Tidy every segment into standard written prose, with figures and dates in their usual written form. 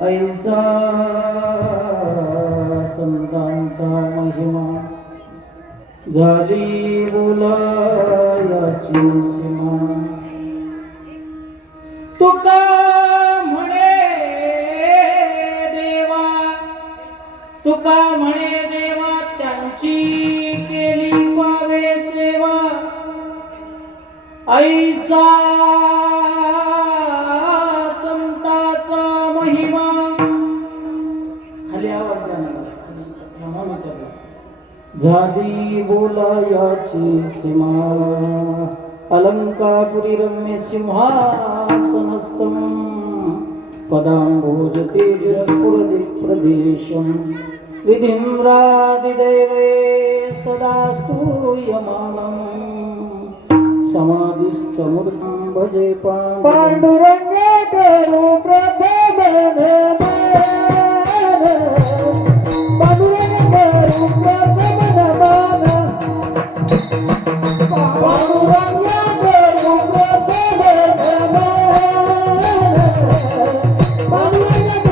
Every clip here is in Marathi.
ऐसा संतांचा महिमा झाली बोलायाची सीमा तुका म्हणे देवा तुका म्हणे देवा त्यांची केली पावे सेवा ऐसा संताचा महिमा खाली आवाज झाली बोलायाची सीमा अलंकापुरी रम्य सिंहासनस्थं पदांबोज तेजस्फुरदि प्रदेशं विधिम्रादिदेवे सदा स्तूयमानं समाधिस्थमूर्तिं भजे पांडुरंगेकरू प्रथमन पांडुरंगेकरू प्रथमन पांडुरंगेकरू प्रथमन पांडुरंगेकरू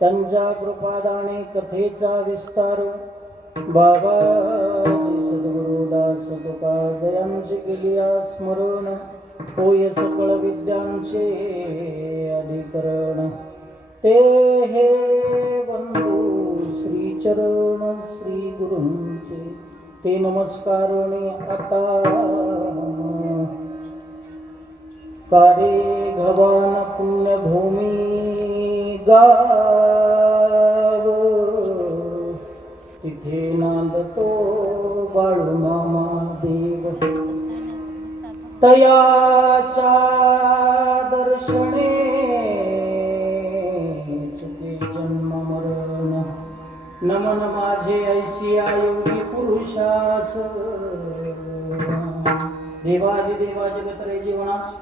त्यांच्या कृपादाने कथेचा विस्तार बाबाजी सद्गुरुदास तुका दयांचे केलिया स्मरण होय सकळ विद्यांचे अधिकरण ते हे बंधू श्री चरण श्री गुरूंचे ते नमस्कारणे आता कारे घवान पुण्यभूमी गाव तिथे नांदतो बाळू मामा देव तयाच्या दर्शने चुके जन्म मरण नमन माझे ऐसिया योगी पुरुषास देवादि देवा जगतरे जीवनास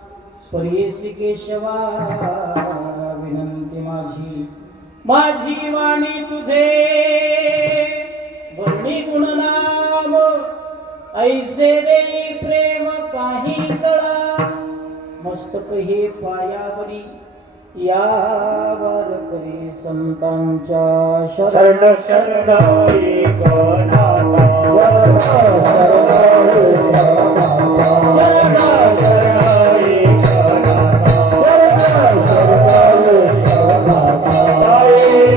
स्वर्येसी केशवा विनंती माझी वाणी तुझे वर्णी गुणनाम ऐसे देई प्रेम काही कळा मस्तक हे पायावरी यावर करी संतांच्या शरण शरण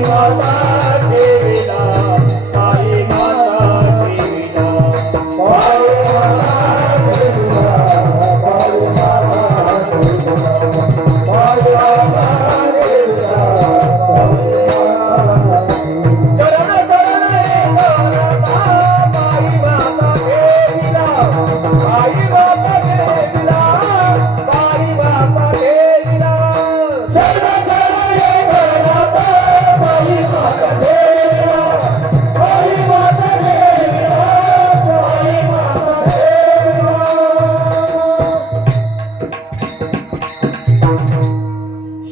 माता देवी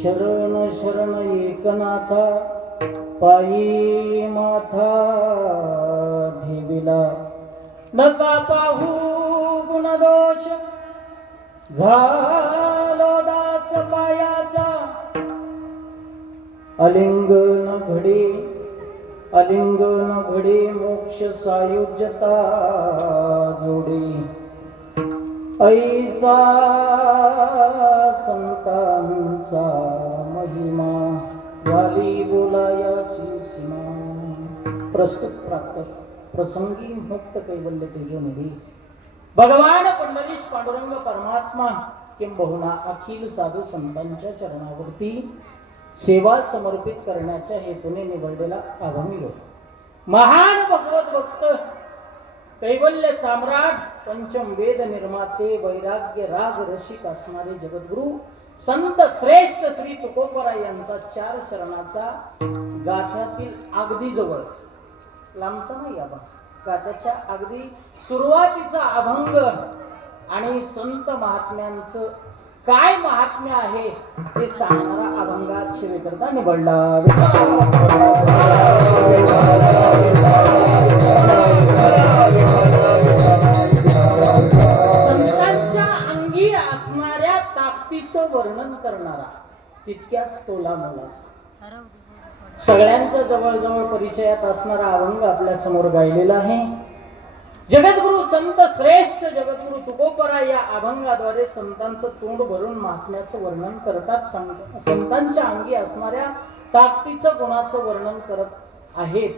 शरण शरण एकनाथा पायी माथा ठेविला नका पाहू गुणदोष झालो दास पायाचा अलिंगन घडे मोक्ष सायुज्यता जोडे ऐसा संतांचा महिमा झाली बोलायाची सीमा. प्रस्तुत प्राप्त प्रसंगी मुक्त कैवल्य तेजोनिधी भगवान पंढरीश पांडुरंग परमात्मा किंबहुना अखिल साधू संतांच्या चरणावरती सेवा समर्पित करण्याच्या हेतूने निवडलेला अभंग महान भगवत भक्त कैवल्य सम्राट पंचम वेद निर्माते वैराग्य राग रसिक असणारे जगद्गुरु संत श्रेष्ठ श्री तुकोबराय यांचा 4 चरणाचा गाथ्यातील अगदी जवळ लांबचा नाही अभंग गाथ्याच्या अगदी सुरुवातीचा अभंग आणि संत महात्म्यांचं काय महात्म्य आहे हे सांगणारा अभंगात शिवेकरता निवडला. संतांच्या अंगी असणाऱ्या ताकदीचं वर्णन करणारा तितक्याच तोला मोलाचा सगळ्यांच्या जवळजवळ परिचयात असणारा अभंग आपल्या समोर गायलेला आहे. जगद्गुरु संत श्रेष्ठ जगद्गुरु तुकोबराय या अभंगाद्वारे संतांचं तोंड भरून महात्म्याचं वर्णन करतात. संतांच्या अंगी असणाऱ्या ताकदीचं गुणाचं वर्णन करत आहेत.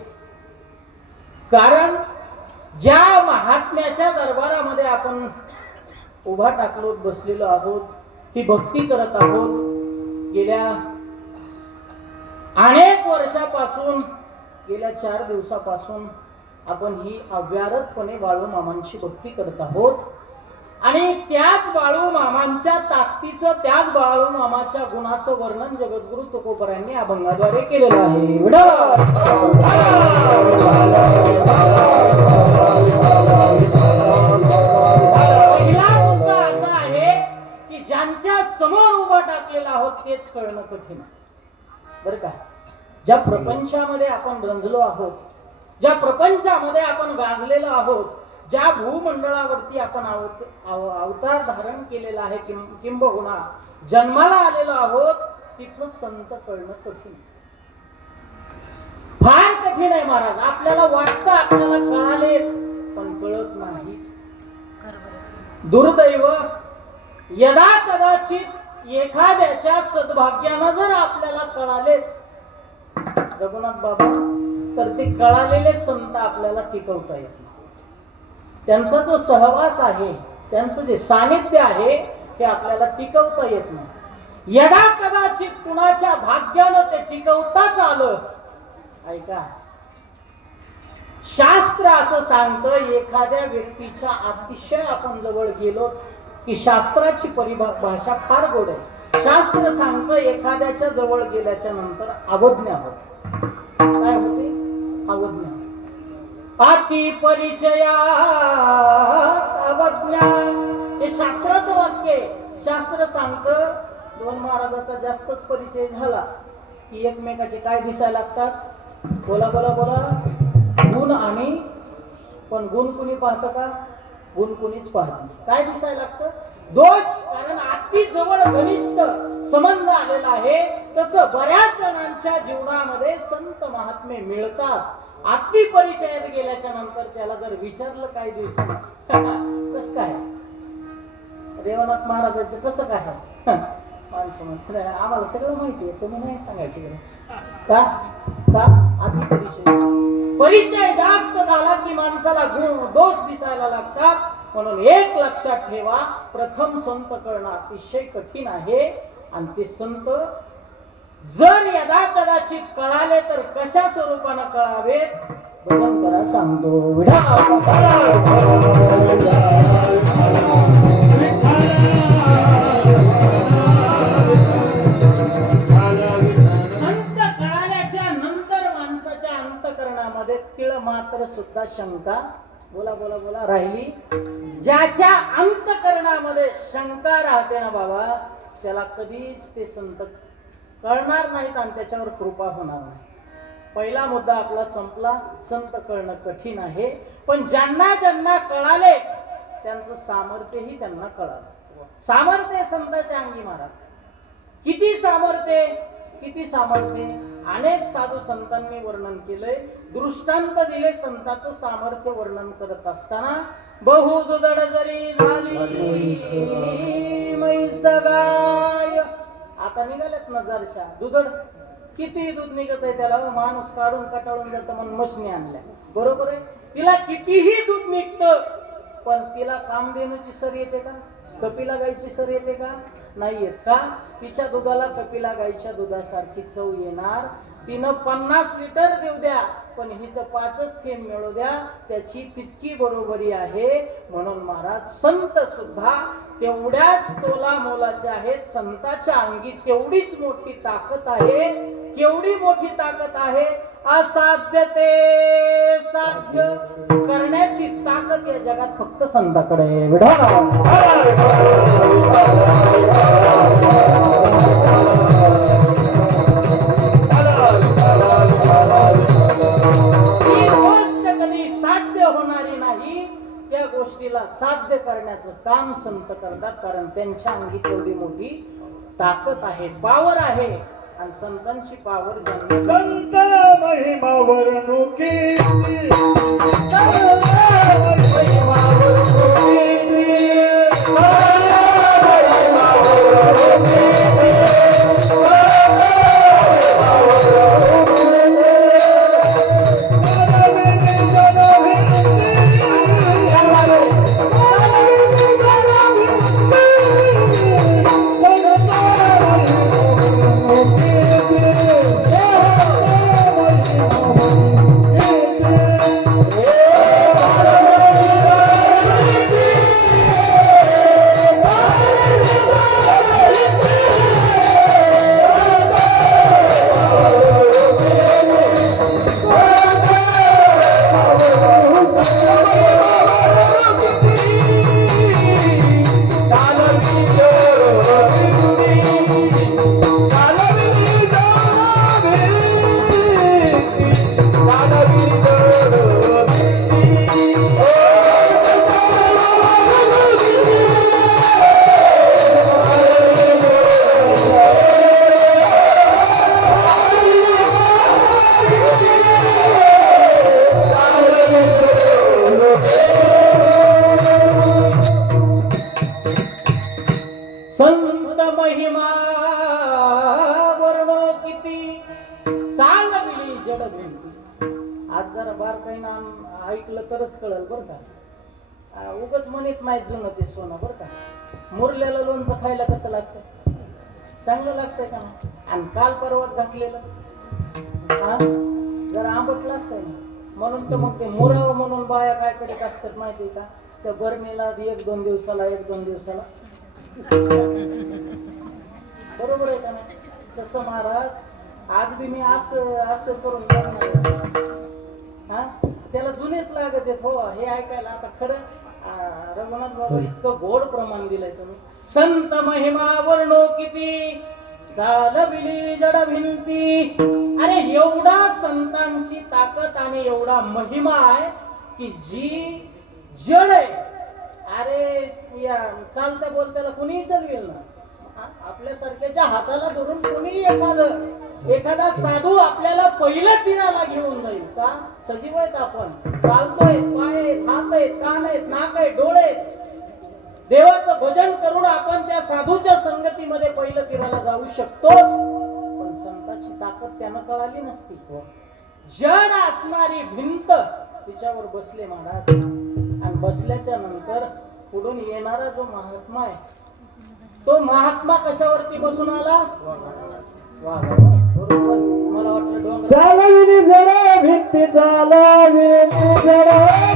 कारण ज्या महात्म्याच्या दरबारामध्ये आपण उभा टाकलो बसलेलो आहोत ती भक्ती करत आहोत. गेल्या अनेक वर्षापासून गेल्या 4 दिवसापासून आपण ही अव्यारतपणे बाळू मामांची भक्ती करत आहोत आणि त्याच बाळू मामांच्या ताकदीचं त्याच बाळू मामाच्या गुणाचं वर्णन जगद्गुरु तुकोबरायांनी अभंगाद्वारे केलेलं आहे. पहिला मुद्दा असा आहे की ज्यांच्या समोर उभा टाकलेला आहोत तेच कळणं कठीण बरं का. ज्या प्रपंचामध्ये आपण रंजलो आहोत ज्या प्रपंचामध्ये आपण गाजलेलो आहोत ज्या भूमंडळावरती आपण अवतार धारण केलेला आहे किंबहुना जन्माला आलेलो आहोत तिथं संत कळणं कठीण फार कठीण आहे महाराज. आपल्याला वाटतं आपल्याला कळाले पण कळत नाही. दुर्दैव यदा कदाचित एखाद्याच्या सद्भाग्यानं जर आपल्याला कळालेच रघुनाथ बाबा तर ते कळालेले संत आपल्याला टिकवता येत नाही. त्यांचा जो सहवास आहे त्यांचं जे सानिध्य आहे ते आपल्याला टिकवता येत नाही. यदा कदाचित कुणाच्या भाग्यानं ते टिकवताच आलं ऐका शास्त्र असं सांगतं एखाद्या व्यक्तीच्या अतिशय आपण जवळ गेलो की शास्त्राची परिभाषा फार गोड आहे. शास्त्र सांगतं एखाद्याच्या जवळ गेल्याच्या नंतर अवज्ञा होते. काय होते? अवज्ञा. अति परिचयात अवज्ञा हे शास्त्राचं वाक्य आहे. शास्त्र सांगतं 2 महाराजाचा जास्तच परिचय झाला की एकमेकाचे काय दिसायला लागतात. बोला बोला बोला गुण आणि पण गुण कुणी पाहतं का? गुण कुणीच पाहत काय दिसायला लागतं? दोष. कारण अति जवळ घनिष्ठ संबंध आलेला आहे. तसं बऱ्याच जणांच्या जीवनामध्ये संत महात्मे मिळतात. अति परिचयात गेल्याच्या नंतर त्याला जर विचारलं काय दिवसांना कसं काय रेवनाथ महाराजांचं कसं काय माणसं म्हणतात आम्हाला सगळं माहिती आहे तुम्ही नाही सांगायची गरज का का अति परिचय जास्त झाला की माणसाला गुण दोष दिसायला लागतात. म्हणून एक लक्षात ठेवा प्रथम संत कळणं अतिशय कठीण आहे आणि ते संत जर यदा कदाचित कळाले तर कशा स्वरूपानं कळावेत भजन करा सांगतो. संत कळाल्याच्या नंतर माणसाच्या अंतःकरणामध्ये तिळ मात्र सुद्धा शंका बोला बोला बोला राहिली. ज्याच्या अंतःकरणामध्ये शंका राहते ना बाबा त्याला कधीच ते संत कळणार नाहीत आणि त्याच्यावर कृपा होणार नाही. पहिला मुद्दा आपला संपला. संत कळणं कठीण आहे, पण ज्यांना ज्यांना कळाले त्यांचं सामर्थ्यही त्यांना कळालं. सामर्थ्य संतांच्या अंगी महाराज. किती सामर्थ्य, किती सामर्थ्य. अनेक साधू संतांनी वर्णन केलंय, दृष्टांत दिले संतांचं सामर्थ्य वर्णन करत असताना. बहु दुधड जरी झाली म्हैस गाय. आता निघाल्यात ना जरशा दुधड, किती दूध निघत आहे त्याला. माणूस काढून कटाळून जातं म्हणून मशनी आणल्या, बरोबर आहे. तिला कितीही दूध निघतं, पण तिला काम देण्याची सर येते का? कपिला गायची सर येते का? नाही येत. का? तिच्या दुधाला कपिला गायच्या दुधासारखी चव येणार. तिनं 50 लिटर देऊ द्या, पण हिचं 5च थेंब मिळू द्या, त्याची तितकी बरोबरी आहे. म्हणून महाराज संत सुद्धा तेवढ्याच तोला मोलाचे आहेत. संताच्या अंगी तेवढीच मोठी ताकद आहे. केवढी मोठी ताकद आहे? असाध्य ते साध्य करण्याची ताकद या जगात फक्त संताकडे आहे. ही गोष्ट कधी साध्य होणारी नाही, त्या गोष्टीला साध्य करण्याचं काम संत करतात, कारण त्यांच्या अंगी तेवढी मोठी ताकद आहे, पावर आहे. आणि संतांची पावर संत महिमा वर्णुकी संत महिमा वर्णो किती सांगविली जड भेंडी. आज जरा बारकाईनं ऐकलं तरच कळलं बरं का. उगच म्हणत नाही जुनं ते सोनं बरं का. मुरलेलं लोणचं खायला कसं लागतं? चांगलं लागतंय का? आणि काल परवाच घातलेलं जरा आंबट लागतंय ना. म्हणून तर मग ते मुरावं म्हणून बाया काय करत असतात माहिती का? त्या बरणीला 1-2 दिवसाला 1-2 दिवसाला बरोबर आहे का ना. तसं महाराज आज बी मी असं करून हा त्याला जुनेच लागत आहेत. हो हे ऐकायला आता खरं रघुनाथ बाबा इतकं गोड प्रमाण दिलंय तुम्ही. संत महिमा वर्णो किती चालविली जड भिंती. अरे एवढा संतांची ताकद आणि एवढा महिमा आहे की जी जड आहे. अरे या चालत्या बोलत्याला कुणीही चलवेल ना. आपल्यासारख्याच्या हाताला धरून कुणीही एखादा साधू आपल्याला पहिलं तीराला घेऊन जाईल का? सजीव आहेत आपण, चालतोय, पाय आहेत, हात आहेत, कान आहेत, नाक आहे, डोळे आहेत. देवाचं भजन करून आपण त्या साधूच्या संगतीमध्ये पहिलं तीराला जाऊ शकतो. पण संताची ताकद त्यानं कळाली नसती. जड असणारी भिंत तिच्यावर बसले महाराज. आणि बसल्याच्या नंतर पुढून येणारा जो महात्मा आहे तो महात्मा कशावरती बसून आला? बरोबर. मला वाटलं डोंगर चालविली जड भिंती चालविली जड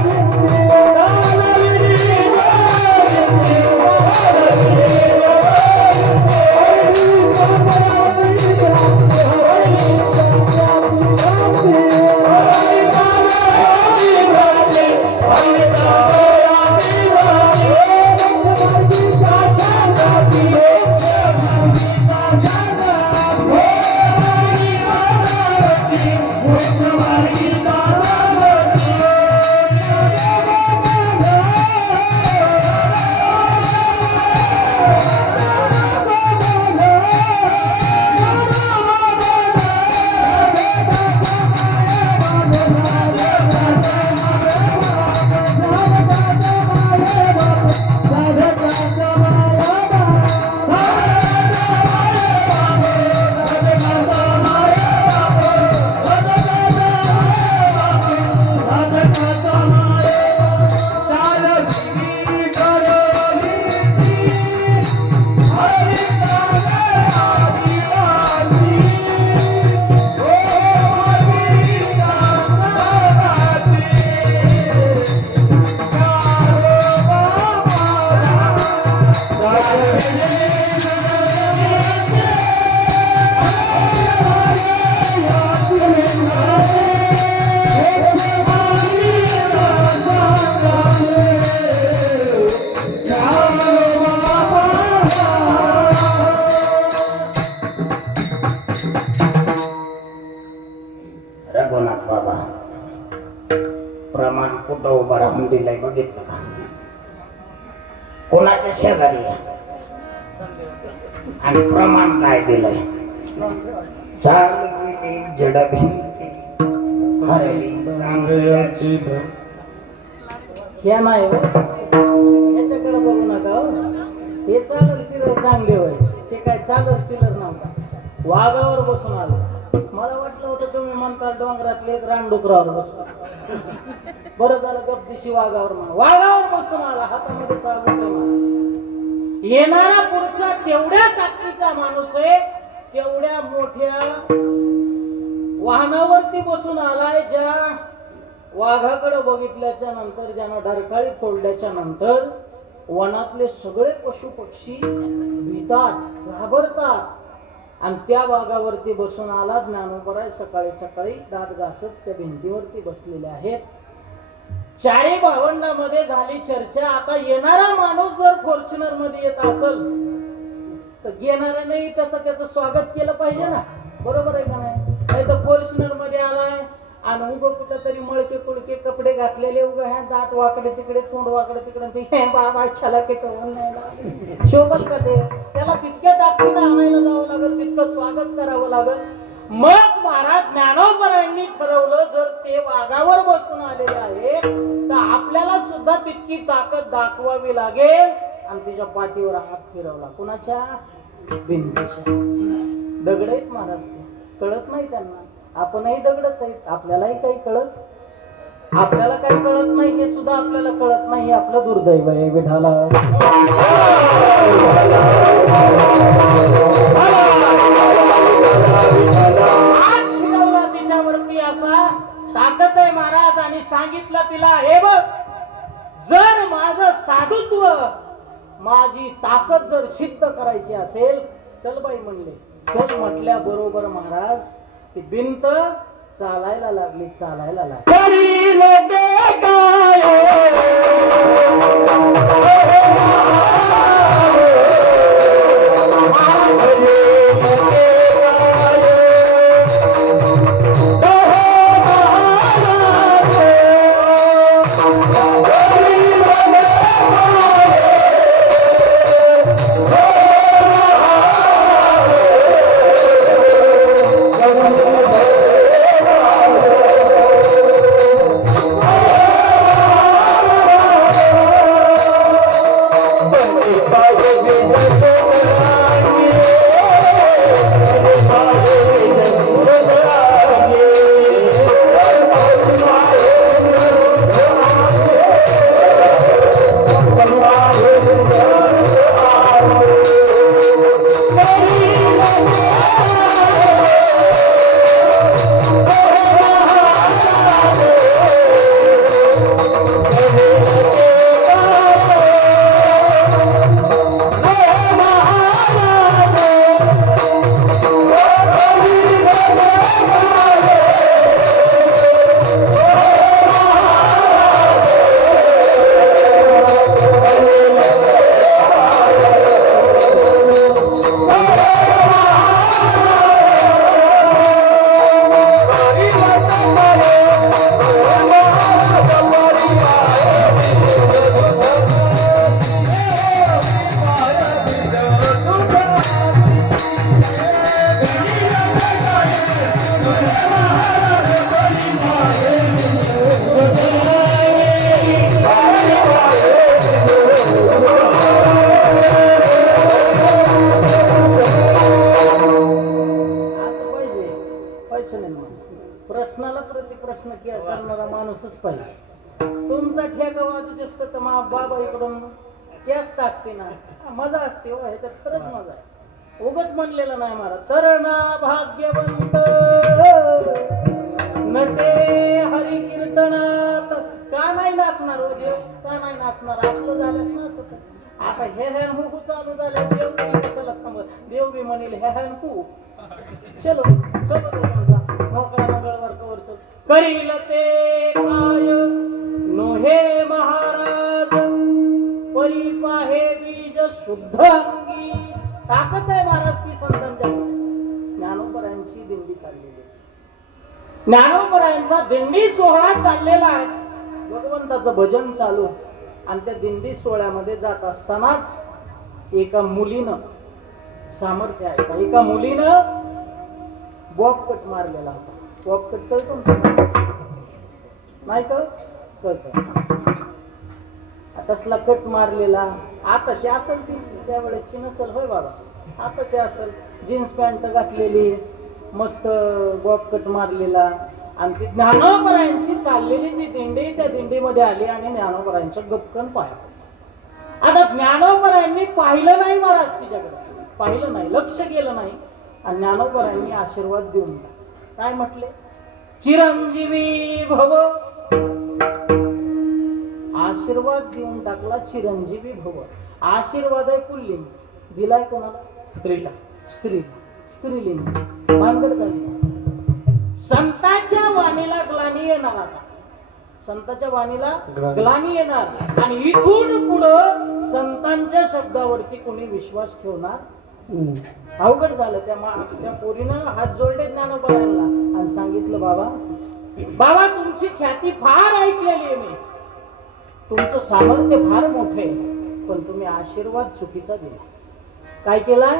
भिंती चालविली Oh रघुनाथ बाबा प्रमाण कुठं उभं राहून दिलंय बघितलं का? कोणाच्या शेजारी आहे? आणि प्रमाण काय दिलंय? चालली जड भिंती हरली चांगल्याची ह्या नाही ह्याच्याकडे बघू नका हो. हे चालत चिलर चांगले होय, ते काय चालत चिलर नव्हता, वाघावर बसून आलो. मला वाटलं होतं तुम्ही म्हणता डोंगरातले एक रानडुकरावर बसतो. बरं झालं गपदिशी वाघावर बसून आला, हातामध्ये चालू माणूस. येणारा पुढचा तेवढ्या ताकदीचा माणूस आहे, तेवढ्या मोठ्या वाहनावरती बसून आलाय. ज्या वाघाकडे बघितल्याच्या नंतर, ज्यानं डरकाळी फोडल्याच्या नंतर वनातले सगळे पशु पक्षी भीतात, घाबरतात. आणि त्या वाघावरती बसून आला ज्ञानोबराय. सकाळी सकाळी दात घासत त्या भिंतीवरती बसलेले आहेत. चारी भावंडामध्ये झाली चर्चा. आता येणारा माणूस जर फॉर्च्युनर मध्ये येत असेल तर येणाऱ्याने तसं त्याचं स्वागत केलं पाहिजे ना, बरोबर आहे का नाही? नाही तर फॉर्च्युनर मध्ये आलाय आणि उगं कुठं तरी मळके कुळके कपडे घातलेले, उगं ह्या दात वाकडे तिकडे, तोंड वाकडे तिकडे, हे बाबा छाला केटवून नाही शोभल का ते? त्याला तितक्या ताकदीनं आणायला जावं लागेल, तितकं स्वागत करावं लागेल. मग महाराज ज्ञानोबरायांनी ठरवलं, जर ते वाघावर बसून आलेले आहेत तर आपल्याला सुद्धा तितकी ताकद दाखवावी लागेल. आणि तिच्या पाठीवर हात फिरवला. कुणाच्या? भिंतीच्या. दगड आहेत महाराज, ते कळत नाही त्यांना. आपणही दगडच आहेत, आपल्यालाही काही कळत, आपल्याला काही कळत नाही हे सुद्धा आपल्याला कळत नाही. हे आपलं दुर्दैव आहे. विठाला हात फिरवला तिच्यावरती, असा ताकद आहे महाराज. आणि सांगितलं तिला, हे बघ, जर माझं साधुत्व, माझी ताकद जर सिद्ध करायची असेल, चल बाई म्हणले. चल म्हटल्या बरोबर महाराज ती भिंत चालायला लागली, चालायला लागली. अडचण आहे मला. प्रश्नाला प्रतिप्रश्न करणारा माणूसच पाहिजे. तुमचा ठेका वाजूच असतं तर मा बाबा इकडून त्याच टाकते ना, मजा असते हो, ह्याच्यात खरंच मजा आहे. उगच म्हणलेलं नाही मला. तरणा भाग्यवंत नटे हरी कीर्तनात. का नाही नाचणार हो देव, का नाही नाचणार? असलं झालंच नाचत. आता हे हू चालू झालं, देव तरी कशाला थांबत? देव बी म्हणेल हे हू. चलो चलो देवांचा मोकळा मंगळवार कवरच करील ते काय नोहे महाराज परी पाहे बीज शुद्ध अंगी. ताकद आहे महाराज ती संतांच्या. ज्ञानोबरायांची दिंडी चाललेली आहे. ज्ञानोबरायांचा दिंडी सोहळा चाललेला आहे. भगवंताचं भजन चालू आणि त्या दिंडी सोहळ्यामध्ये जात असतानाच एका मुलीनं सामर्थ्य आहे का, एका मुलीनं बॉबकट मारलेला होता. बॉबकट कळतो नाही कळत? तसला कट मारलेला आताची असेल ती, त्यावेळेसची नसेल होय बाबा, आताची असेल. जीन्स पॅन्ट घातलेली, मस्त बॉबकट मारलेला आणि ती ज्ञानोबरायांची चाललेली जी दिंडी, त्या दिंडीमध्ये आली आणि ज्ञानोबरायांच्या गपकन पाया. आता ज्ञानोबरायांनी पाहिलं नाही महाराज तिच्याकडे, पाहिलं नाही, लक्ष केलं नाही आणि ज्ञानोबरायांनी आशीर्वाद देऊन काय म्हटले? चिरंजीवी भव. आशीर्वाद देऊन टाकला, चिरंजीवी भव. आशीर्वाद आहे पुल्लिंग, दिलाय कोणाला? स्त्रीला. स्त्रीलिंग भानगड झाली. संतांच्या वाणीला ग्लानी येणार. आता संतांच्या वाणीला ग्लानी येणार आणि इथून पुढं संतांच्या शब्दावरती कोणी विश्वास ठेवणार. अवघड झालं. त्या पोरीनं हात जोडले ज्ञानोबरायांना आणि सांगितलं, बाबा तुमची ख्याती फार ऐकलेली आहे मी, तुमचं सामर्थ्य फार मोठे, पण तुम्ही आशीर्वाद चुकीचा दिला. काय केलाय?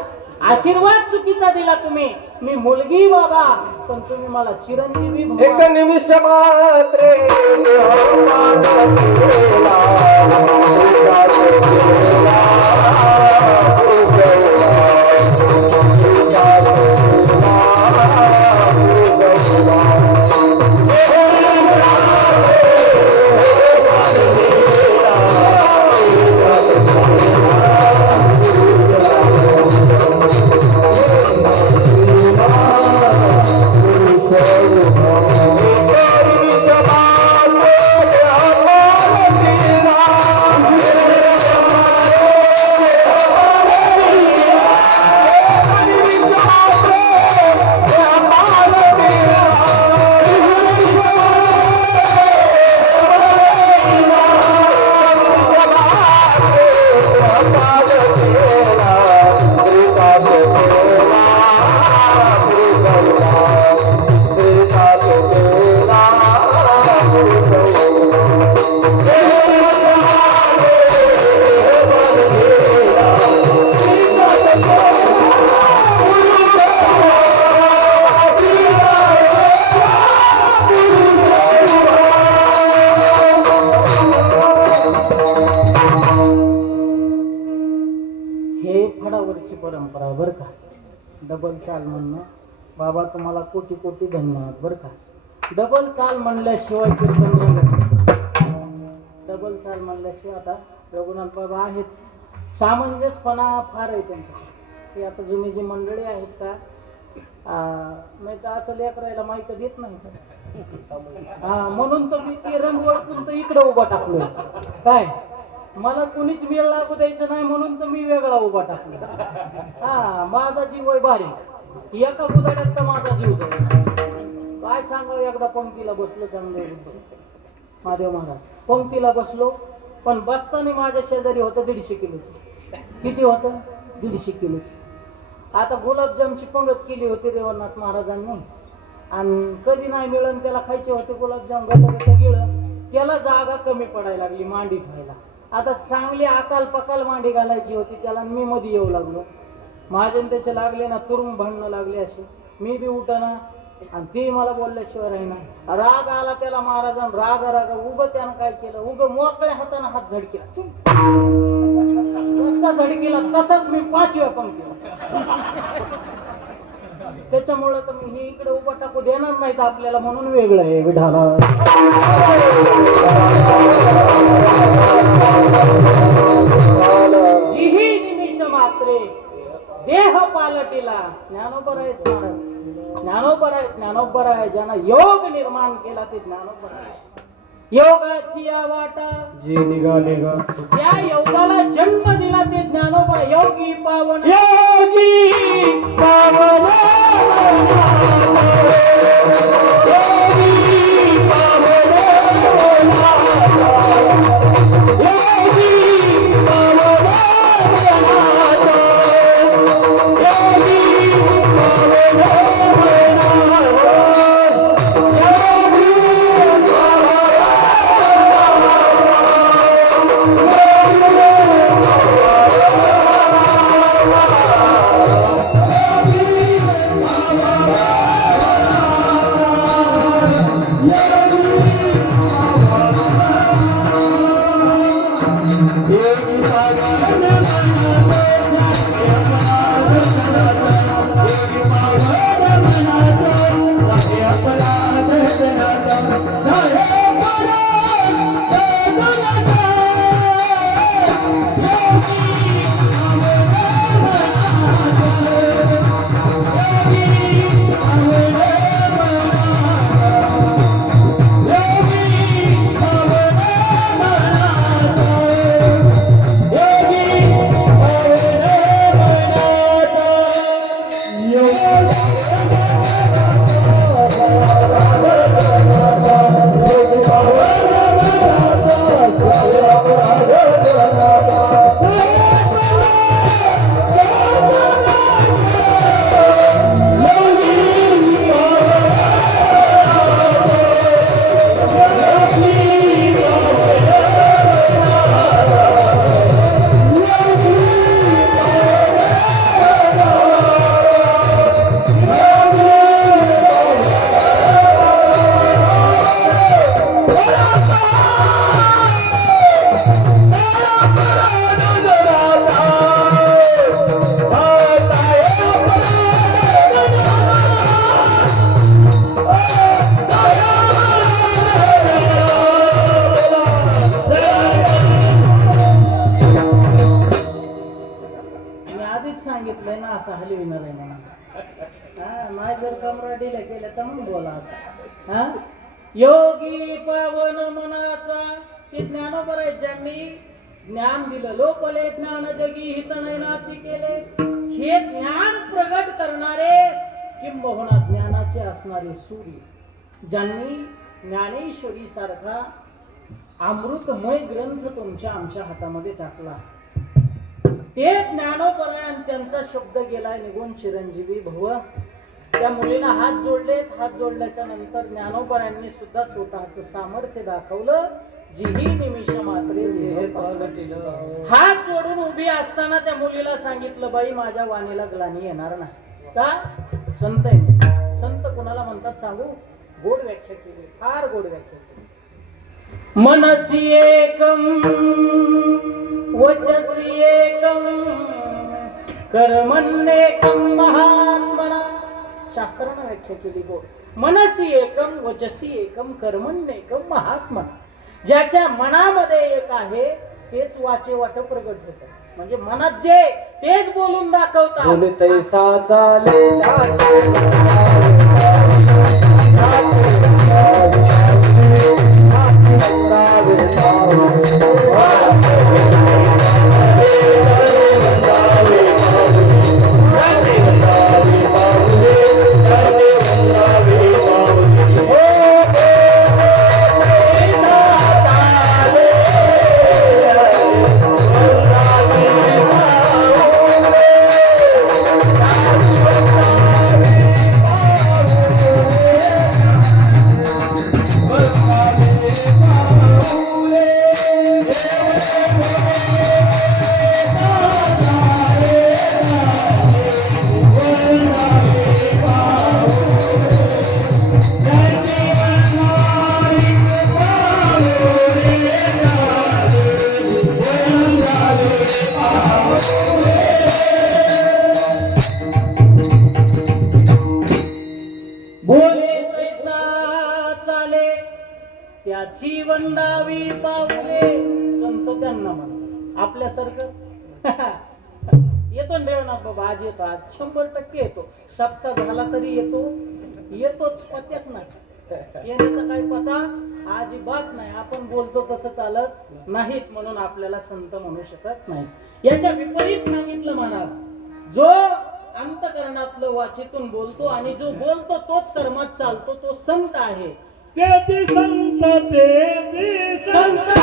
आशीर्वाद चुकीचा दिला तुम्ही. मी मुलगी बाबा, पण तुम्ही मला चिरंजीवी भव. एक निमिष मात्रे परंपरा आहे बरं का. डबल चाल म्हणणं बाबा तुम्हाला कोटी कोटी धन्यवाद बरं का. डबल चाल म्हणल्याशिवाय कीर्तन रंगत. डबल चाल म्हणल्याशिवाय आता रघुनाथ बाबा आहेत, सामंजस्यपणा फार आहे त्यांच्याकडे. ते आता जुनी जी मंडळी आहेत का, नाही तर असं लेकरायला माहिती देत नाही. म्हणून तर मी ते रंग ओळखून तर इकडे उभा टाकलोय. काय मला कुणीच वेळ लागू द्यायचं नाही म्हणून तर मी वेगळा उभा टाकलो. माझा जीव आहे बारीक, एका बुदाड्यात तर माझा जीव जाईल. काय सांगावं, एकदा पंक्तीला बसलो चांगलं महादेव महाराज, पंक्तीला बसलो, पण बसताना माझ्या शेजारी होतं 150 किलोचं. किती होतं? 150 किलोचं. आता गुलाबजामची पंगत केली होती रेवणनाथ महाराजांनी आणि कधी नाही मिळून त्याला खायचे होते गुलाबजाम. गट गिळं, त्याला जागा कमी पडायला लागली मांडी खायला. आता चांगली अकाल पकाल मांडी घालायची होती त्याला, मी मध्ये येऊ लागलो. माझे त्याचे लागले ना तुरुंग भांडणं लागले असे. मी बी उठना आणि ती मला बोलल्याशिवाय राहीना. राग आला त्याला महाराजांना, राग उभं त्यानं काय केलं, उभं मोकळ्या हातानं हात झडकेला. तसा झडकेला तसाच मी 5व्या पंक्तीला. त्याच्यामुळे तर मी हे इकडे उभा टाकू देणार नाहीत आपल्याला, म्हणून वेगळं आहे विढाला. जीही निमिष मात्रे देह पालटिला. ज्ञानोबर आहेत महाराज, ज्ञानोबर आहेत, ज्ञानोबर आहे. ज्यानं योग निर्माण केला ते ज्ञानोबर आहे. योगाची या वाटा जे निघाले ग ज्या योगाला जन्म दिला ते ज्ञानोबर. योगी पावन योगी पावन सांगितलंय ना असं हलविणार आहे म्हणून. नाही जर कमराडीला केलं तर मग बोला आता. हा योगी पावन मनाचा की ज्ञानोबर आहे. ज्यांनी ज्ञान दिलं लोकले ज्ञान जगी हित नयनाती केले. हे ज्ञान प्रगट करणारे किंबहुना ज्ञानाचे असणारे सूर्य, ज्यांनी ज्ञानेश्वरी सारखा अमृतमय ग्रंथ तुमच्या आमच्या हातामध्ये टाकला, ते ज्ञानोबर आहे. आणि त्यांचा शब्द गेलाय निघून चिरंजीवी भव. त्या मुलीनं हात जोडलेत. हात जोडल्याच्या नंतर ज्ञानोबरांनी सुद्धा स्वतःचं सामर्थ्य दाखवलं. जीही निमिष मात्रे हात जोडून उभी असताना त्या मुलीला सांगितलं, बाई माझ्या वाणीला ग्लानी येणार नाही. का? संत आहे. संत कोणाला म्हणतात सांगू? गोड व्याख्या केली, फार गोड व्याख्या केली. मनसी एकम वचसी एकम कर्मण्येकम महात्मना. शास्त्रानं व्याख्या केली गोड. मनसी एकम वचसी एकम कर्मण्येकम महात्मना. ज्याच्या मनामध्ये एक आहे तेच वाचे वाट प्रगट होत. म्हणजे मनात जे तेच बोलून दाखवतात. बोले तैसा चाले ज्याची वंदावी पाऊले संत त्यांना म्हणतात. आपल्यासारखं येतो ना देवनाथ बाबा, आज येतो, आज 100% येतो. सप्ताह झाला तरी येतोच, पत्याच नाही. येण्याचा काही पता अजिबात नाही. आपण बोलतो तसं चालत नाहीत, म्हणून आपल्याला संत म्हणू शकत नाही. याच्या विपरीत सांगितलं महाराज, जो अंतकरणातलं वाचेतून बोलतो आणि जो बोलतो तोच कर्मात चालतो, तो संत आहे. तेथे संत तेथे संत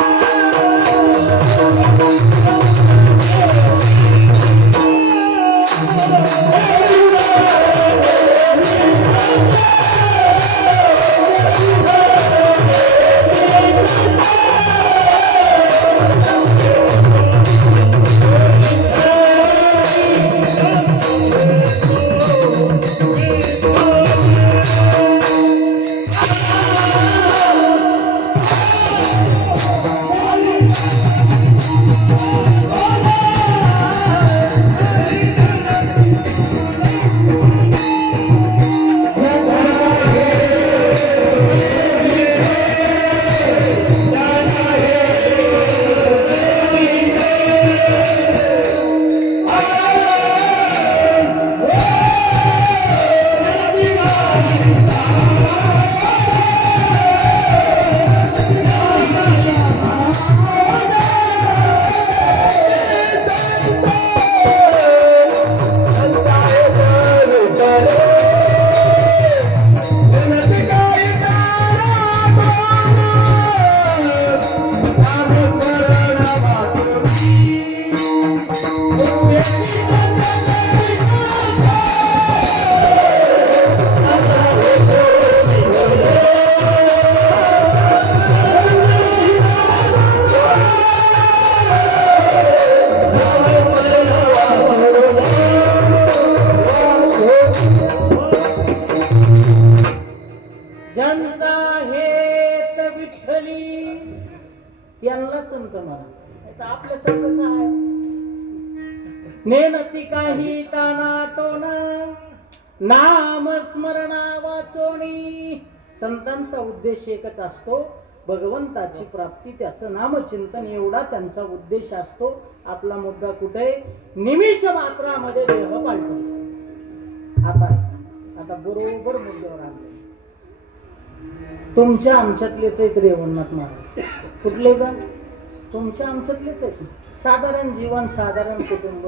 ज्यांचा हेत विठ्ठली त्यांना संत म्हणा. आपल्यासारखं काय नेनती काही ताना टोना नाम स्मरणा वाचोणी. संतांचा उद्देश एकच असतो, भगवंताची प्राप्ती, त्याचं नामचिंतन, एवढा त्यांचा उद्देश असतो. आपला मुद्दा कुठे? निमिष मात्रामध्ये देह पालटतो. आता बरोबर मुद्द्यावर आणले. तुमच्या आमच्यातलेच आहेत रेवणनाथ महाराज. कुठले का? तुमच्या आमच्यातलेच आहेत. साधारण जीवन, साधारण कुटुंब,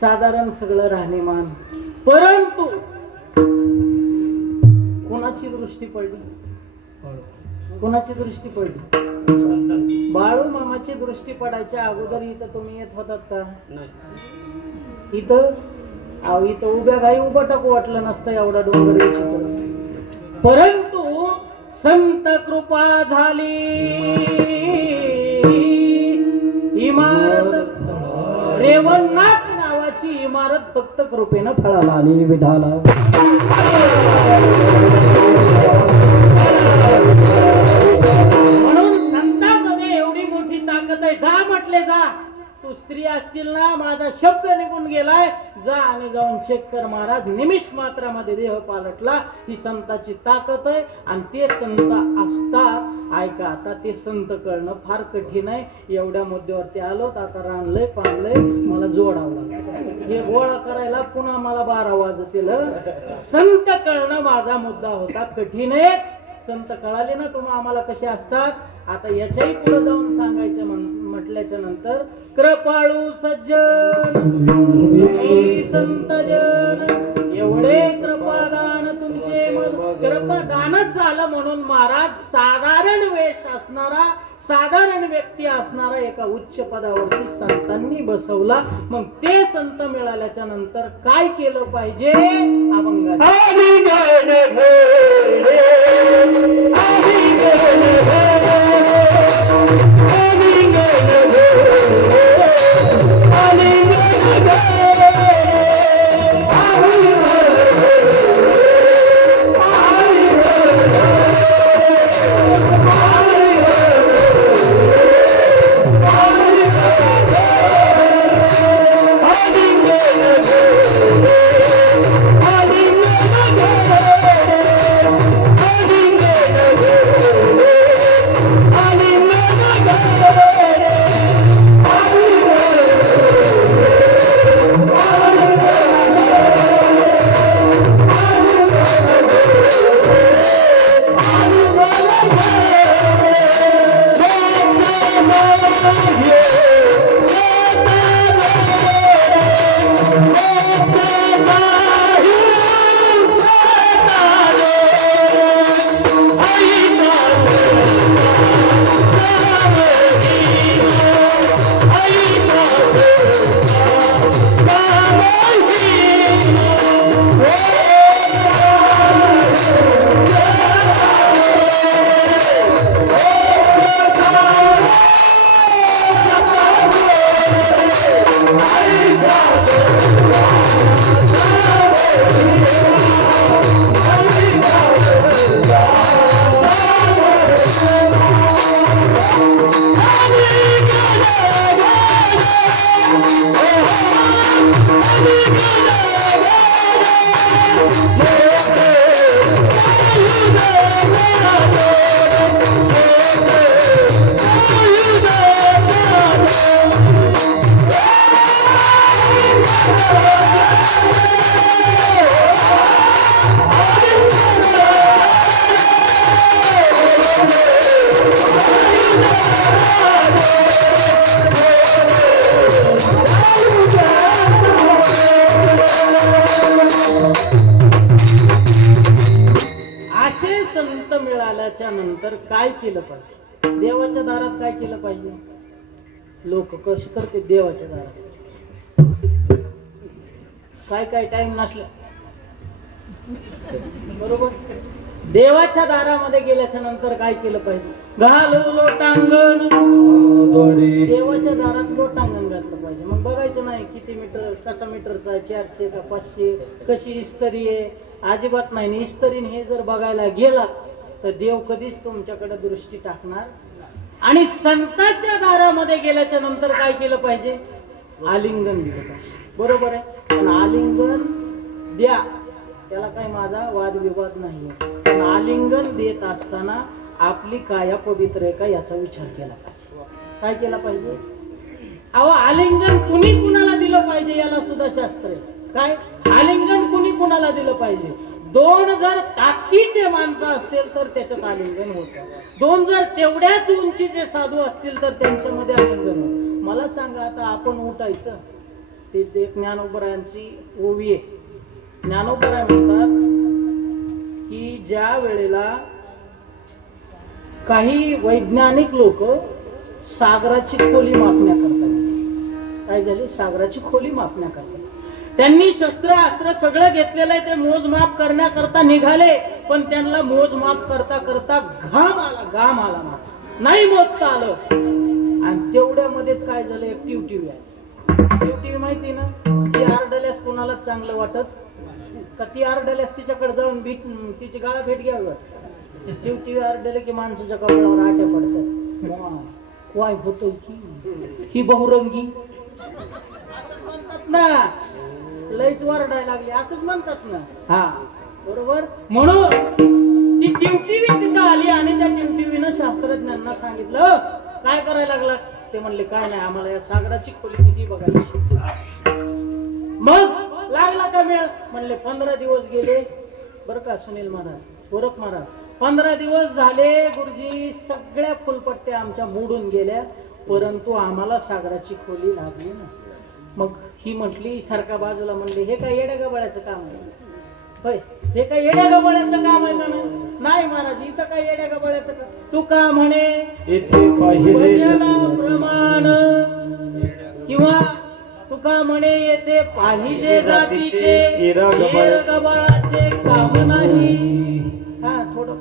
साधारण सगळं राहणीमान, परंतु कोणाची दृष्टी पडली? कोणाची दृष्टी पडली? बाळू मामाची दृष्टी पडायच्या अगोदर इथं तुम्ही येत होतात का? इथं उभ्या घाई उभं टाकू वाटलं नसतं, एवढा डोंगर विचित्र. परंतु संत कृपा झाली, इमारत रेवणनाथ नावाची इमारत फक्त कृपेनं फळाला आली. विठाला म्हणून संतांमध्ये एवढी मोठी ताकद आहे. जा म्हटले, जा. तू स्त्री असतील ना, माझा शब्द निघून गेलाय, जा आणि जाऊन चेक कर महाराज. निमिष मात्रामध्ये देह पालटला. ही संताची ताकद आहे. आणि ते संत असतात. ऐका, आता ते संत कळणं फार कठीण आहे. एवढ्या मुद्द्यावरती आलो, आता रानलंय पाणलंय, मला जोडावं लागलं. हे गोळा करायला पुन्हा मला 12 वाजतील. संत कळणं माझा मुद्दा होता. कठीण आहे. संत कळाले ना तुम्हा आम्हाला कसे असतात. आता याच्याही पुढे जाऊन सांगायचं म्हटल्याच्या नंतर, कृपाळू सज्जन संतजन, एवढे कृपादान तुमचे. कृपादानच झालं म्हणून महाराज साधारण वेश असणारा, साधारण व्यक्ती असणारा एका उच्च पदावरती संतांनी बसवला. मग ते संत मिळाल्याच्या नंतर काय केलं पाहिजे? अभंगाने Hallelujah. संत मिळाल्याच्या नंतर काय केलं पाहिजे? देवाच्या दारात काय केलं पाहिजे? लोक कशी करते देवाच्या दारात? काय काय टाइम नसला बरोबर. देवाच्या दारामध्ये गेल्याच्या नंतर काय केलं पाहिजे? घालू लोटांगण. देवाच्या दारात लोटांगण घातलं पाहिजे. मग बघायचं नाही किती मीटर, कसा मीटरचा आहे, 400 का 500, कशी इस्त्री आहे, अजिबात नाही. इस्त्रीने हे जर बघायला गेला तर देव कधीच तुमच्याकडे दृष्टी टाकणार. आणि संतांच्या दारामध्ये गेल्याच्या नंतर काय केलं पाहिजे? आलिंगन दिलं पाहिजे. बरोबर आहे. पण आलिंगन द्या, त्याला काही माझा वादविवाद नाही. पण आलिंगन देत असताना आपली काया पवित्र आहे का याचा विचार केला पाहिजे. काय केला पाहिजे? अहो, आलिंगन कुणी कुणाला दिलं पाहिजे याला सुद्धा शास्त्र आहे. काय आलिंगन कुणी कुणाला दिलं पाहिजे? दोन जर ताकदीचे माणसं असतील तर त्याच्यात आलिंगन होतं. दोन जर तेवढ्याच उंचीचे साधू असतील तर त्यांच्यामध्ये आलिंगन होतं. मला सांगा, आता आपण उठायचं, ते एक ज्ञानोबरायांची ओवी आहे. ज्ञानोबराय म्हणतात की ज्या वेळेला काही वैज्ञानिक लोक सागराची खोली मापण्या करतात, काय झाले? सागराची खोली मापण्या करतात. त्यांनी शस्त्र अस्त्र सगळं घेतलेलं आहे, ते मोजमाप करण्याकरता निघाले. पण त्यांना मोजमाप करता करता घाम आला नाही मोजता आलं. आणि तेवढ्यामध्येच काय झालं? एक टीव्ही आहे. टीव्ही माहिती ना, जी आरडल्यास कोणालाच चांगलं वाटत का? ती आरडल्यास तिच्याकडे जाऊन तिची गाळा भेट घ्यावी. टीव्ही आरडले की माणसाच्या कपड्यावर आट्या पडतात. वाय होतोय की ही बहुरंगी असंच म्हणतात ना, लईच वरडायला लागली असंच म्हणतात ना. हा बरोबर. म्हणून ती टीव्ही तिथं आली आणि त्या टीव्हीनं शास्त्रज्ञांना सांगितलं. काय करायला लागला? ते म्हणले काय नाही, आम्हाला या सागराची खोली किती बघायची. मग लागला का वेळ? म्हणले 15 दिवस गेले बरं का सुनील महाराज, गोरख महाराज. 15 दिवस झाले गुरुजी, सगळ्या फुलपट्ट्या आमच्या मोडून गेल्या, परंतु आम्हाला सागराची खोली लागली ना. मग ही म्हटली सारखा बाजूला, म्हणले हे काय येड्या गबाळ्याचं काम आहे? होय, हे काय येड्या गबाळ्याचं काम आहे का? नाही महाराज, इथं काय येड्या गबाळ्याचं काम? तू का म्हणे प्रमाण, किंवा तू का म्हणे येथे पाहिजे जातीचे गबाळाचे काम नाही. हा थोडं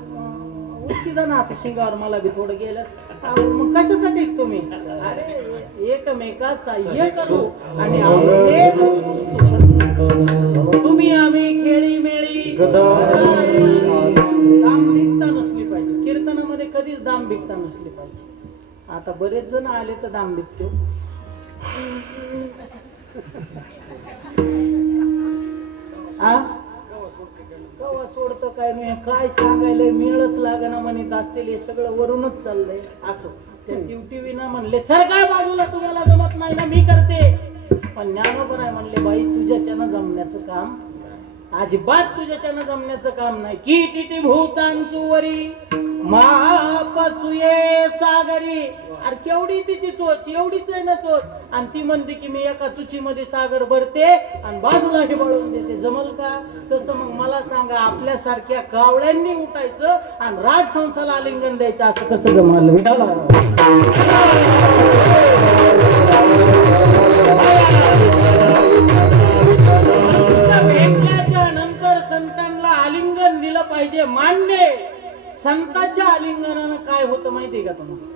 उठकी जा ना असं शिंगावर, मला बी थोडं गेलं. मग कशासाठी तुम्ही? अरे एकमेका सहाय्य करू आणि तुम्ही आम्ही खेळी मेळी. दांभिकता नसली पाहिजे. कीर्तनामध्ये कधीच दांभिकता नसली पाहिजे. आता बरेच जण आले तर दांभिक कवा सोडतं काय नाही, काय सांगायला मिळच लागना म्हणत असतील. हे सगळं वरूनच चाललंय. असो, त्या टीव्हीनं म्हणले सर काय बाजूला, तुम्हाला जमत नाही ना, मी करते. पण ज्ञानोबराय म्हणले बाई, तुझ्याच्यानं जमण्याचं काम अजिबात तुझ्याच्यानं जमण्याचं काम नाही. की टिटी भूचांचुवरी महापसुये सागरी. अरे केवढी तिची चोच, एवढीच आहे ना चोच. आणि ती म्हणते की मी एका चुचीमध्ये सागर भरते आणि बाजूला हे बळवून देते. जमल का तसं? मग मला सांगा, आपल्यासारख्या कावळ्यांनी उठायचं आणि राजहंसाला आलिंगन द्यायचं, असं कसं जमलं? विठाला भेटल्याच्या नंतर संतांना आलिंगन दिलं पाहिजे, मान्य. संताच्या आलिंगनानं काय होतं माहितीये का तुम्हाला?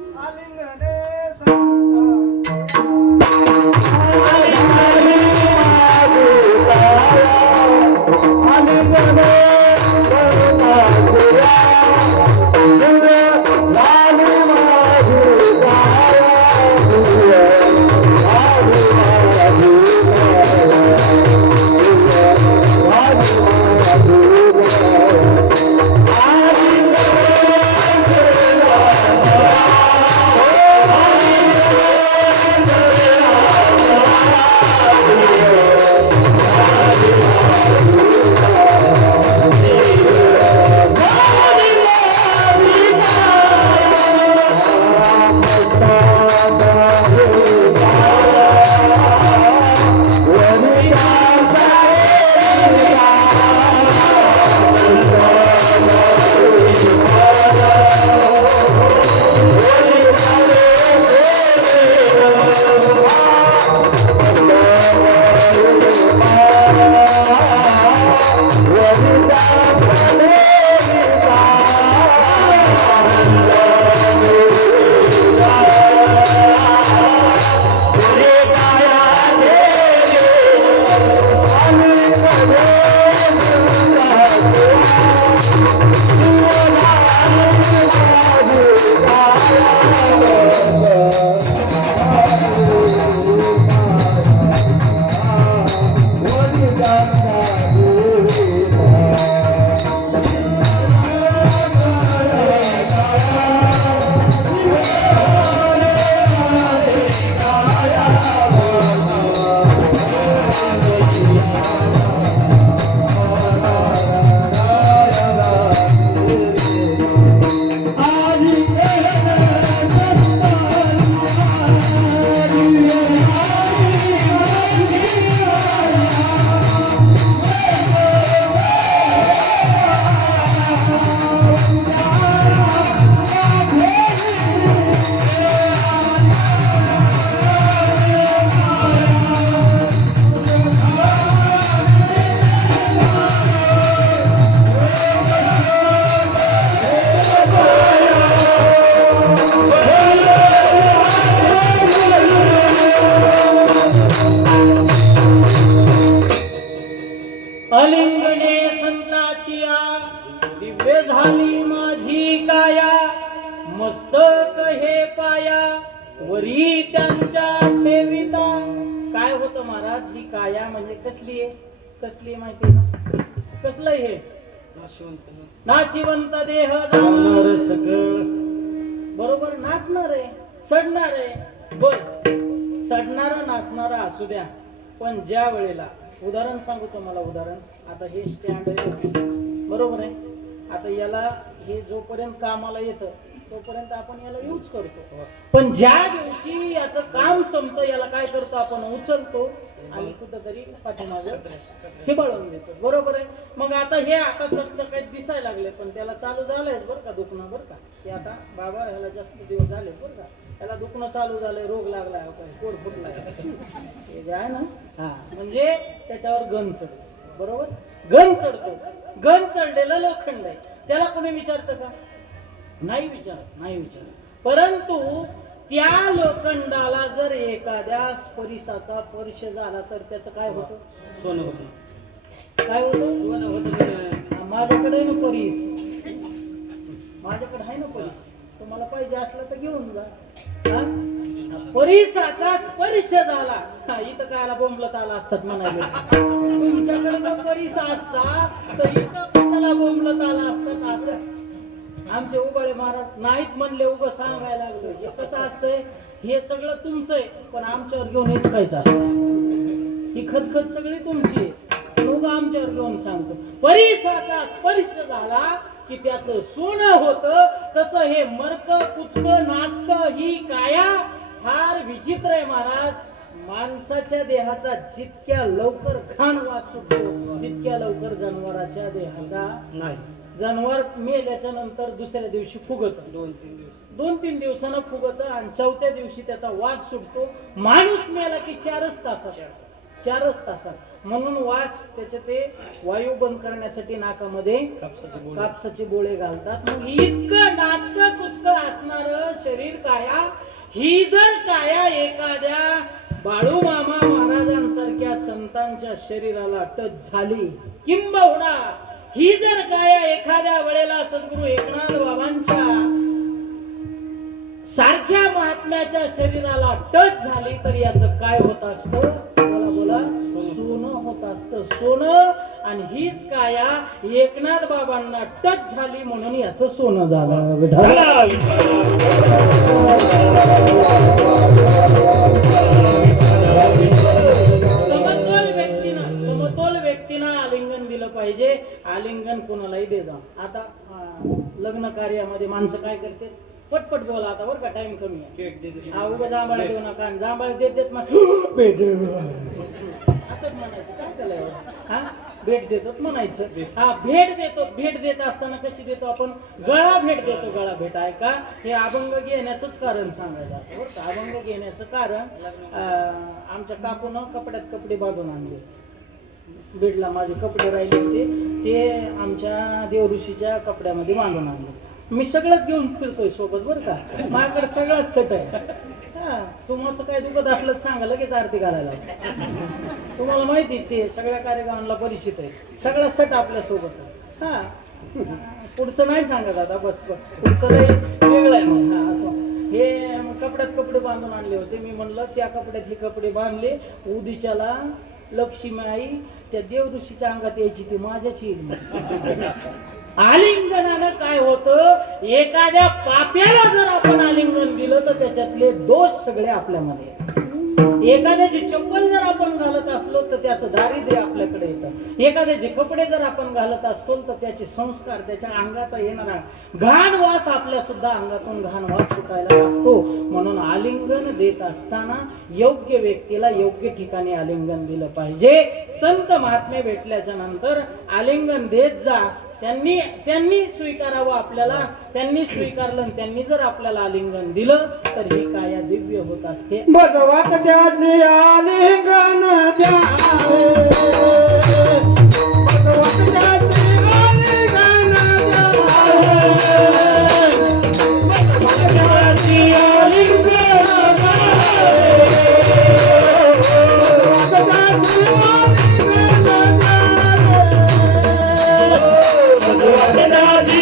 दिव्य झाली माझी काया, मस्तक हे पाया, वरी त्यांच्या ठेविता. काय होतं महाराज, ही काया म्हणजे कसली आहे? कसली आहे माहिती आहे ना? कसलं आहे हे? नाशिवंत देह जाणार सगळं बरोबर, नाचणार आहे, सडणार आहे. बर, सडणारा नाचणारा असू द्या, पण ज्या वेळेला उदाहरण सांगू तुम्हाला, उदाहरण. आता हे स्टँड आहे बरोबर आहे. आता याला हे जोपर्यंत कामाला येतं तोपर्यंत आपण याला यूज करतो, पण ज्या दिवशी याचं काम संपतं याला काय करतो आपण? उचलतो आणि कुठंतरी पाठीमागं हिबाळून देतो, बरोबर आहे. मग आता हे आता चकचकात दिसायला लागले, पण त्याला चालू झालंय बरं का दुखणं, बरं का. ते आता बाबा ह्याला जास्त दिवस झाले बरं का, त्याला दुखणं चालू झालंय, रोग लागलाय, पोट फुटलाय, हे जे आहे ना, हा म्हणजे त्याच्यावर गण चढतो, बरोबर. गण चढतो, गण चढलेलं लोखंड आहे, त्याला कोणी विचारतं का? नाही विचारत, नाही विचारत. परंतु त्या लोखंडाला जर एखाद्या स्पर्शाचा स्पर्श झाला तर त्याचं काय होतं? सोनं होतं. काय होतं? सोनं होतं. माझ्याकडे आहे ना परीस, माझ्याकडे आहे ना परीस, तुम्हाला पाहिजे असला तर घेऊन जा. परीसाचा स्पर्श झाला, इथं कायला बोंबलत आला असतात म्हणाले. तुमच्याकडे जर परीसा असता तर इथं कशाला बोंबलत आला असतात? असं आमचे उबाळे महाराज नाहीत म्हणले, उभं सांगायला लागलो. हे कसं असतंय, हे सगळं तुमचं आहे, पण आमच्यावर घेऊन हिचकायचं असतं. ही खतखत सगळी तुमची आहे, पण उभं आमच्यावर घेऊन सांगतो. परीसाचा स्पर्श झाला की त्याचं सोनं होतं. तसं हे मर्क कुचक नाचक ही काया फार विचित्र आहे महाराज. माणसाच्या देहाचा जितक्या लवकर घाण वास सुटतो तितक्या लवकर जनावराच्या देहाचा नाही. जनावर मेल्याच्या नंतर दुसऱ्या दिवशी फुगत, 2-3 दिवसानं फुगत आणि 4थ्या दिवशी त्याचा वास सुटतो. माणूस मेला की 4च तासात. म्हणून वास त्याचे ते वायू बंद करण्यासाठी नाकामध्ये कापसाचे बोळे घालतात. मग इतकं नाचकं कुचकं असणार शरीर काया, ही जर काया एखाद्या बाळू मामा महाराजांसारख्या संतांच्या शरीराला टच झाली, किंबहुना ही जर काया एखाद्या वेळेला सद्गुरू एकनाथ बाबांच्या सारख्या महात्म्याच्या शरीराला टच झाली तर याचं काय होत असतं? बोला, सोनं होत असतं, सोनं. आणि हीच काया एकनाथ बाबांना टच झाली म्हणून याचं सोनं झालं. समतोल व्यक्तीनं आलिंगन दिलं पाहिजे. आलिंगन कोणालाही दे जा. आता लग्न कार्यामध्ये माणसं काय करते? पटपट बोला आता बरं का, टाइम कमी आहे. उभं जांभळ देऊ नका, जांभळ देत असंच म्हणायचं. काय त्याला हा भेट देतो म्हणायचं. हा भेट देतो. भेट देत असताना कशी देतो आपण? गळा भेट देतो. गळा भेट आहे का? हे अभंग घेण्याच कारण सांगायचं बरं का. अभंग घेण्याचं कारण, आमच्या काकूनं कपड्यात कपडे बांधून आणले. बीडला माझे कपडे राहिले होते, ते आमच्या देवऋषीच्या कपड्यामध्ये बांधून आणले. मी सगळंच घेऊन फिरतोय सोबत बरं का. माझ्याकडे सगळंच सट आहे. तुम्हाला काय दुखत असलं सांगा, लगेच आरती घालायला. तुम्हाला माहिती ते सगळ्या कार्यक्रमाला परिचित आहे. सगळा सट आपल्या सोबत. हा पुढचं नाही सांगत आता, बस पुढचं वेगळं आहे. मग हा असं हे कपड्यात कपडे बांधून आणले होते. मी म्हणलं त्या कपड्यात हे कपडे बांधले, उद्याच्याला लक्ष्मी आई त्या देवऋषीच्या अंगात यायची ती माझ्याच येईल. आलिंगनानं काय होतं? एखाद्या पाप्याला जर आपण आलिंगन दिलं तर त्याच्यातले दोष सगळे आपल्यामध्ये. एखाद्याची चप्पल जर आपण घालत असलो तर त्याचं दारिद्र्य आपल्याकडे येतं. एखाद्याचे कपडे जर आपण घालत असतो तर त्याचे संस्कार, त्याच्या अंगाचा येणारा घाण वास आपल्या सुद्धा अंगातून घाण वास सुटायला लागतो. म्हणून आलिंगन देत असताना योग्य व्यक्तीला योग्य ठिकाणी आलिंगन दिलं पाहिजे. संत महात्मे भेटल्याच्या नंतर आलिंगन देत जा. त्यांनी स्वीकारावं आपल्याला. त्यांनी स्वीकारलं, त्यांनी जर आपल्याला आलिंगन दिलं तर ही काया दिव्य होत असते. बजवाट द्याचे आलिंगन द्यावे, बजवाट द्याचे आलिंगन द्यावे, बजवाट द्याचे आलिंगन द्यावे, बजवाट द्याचे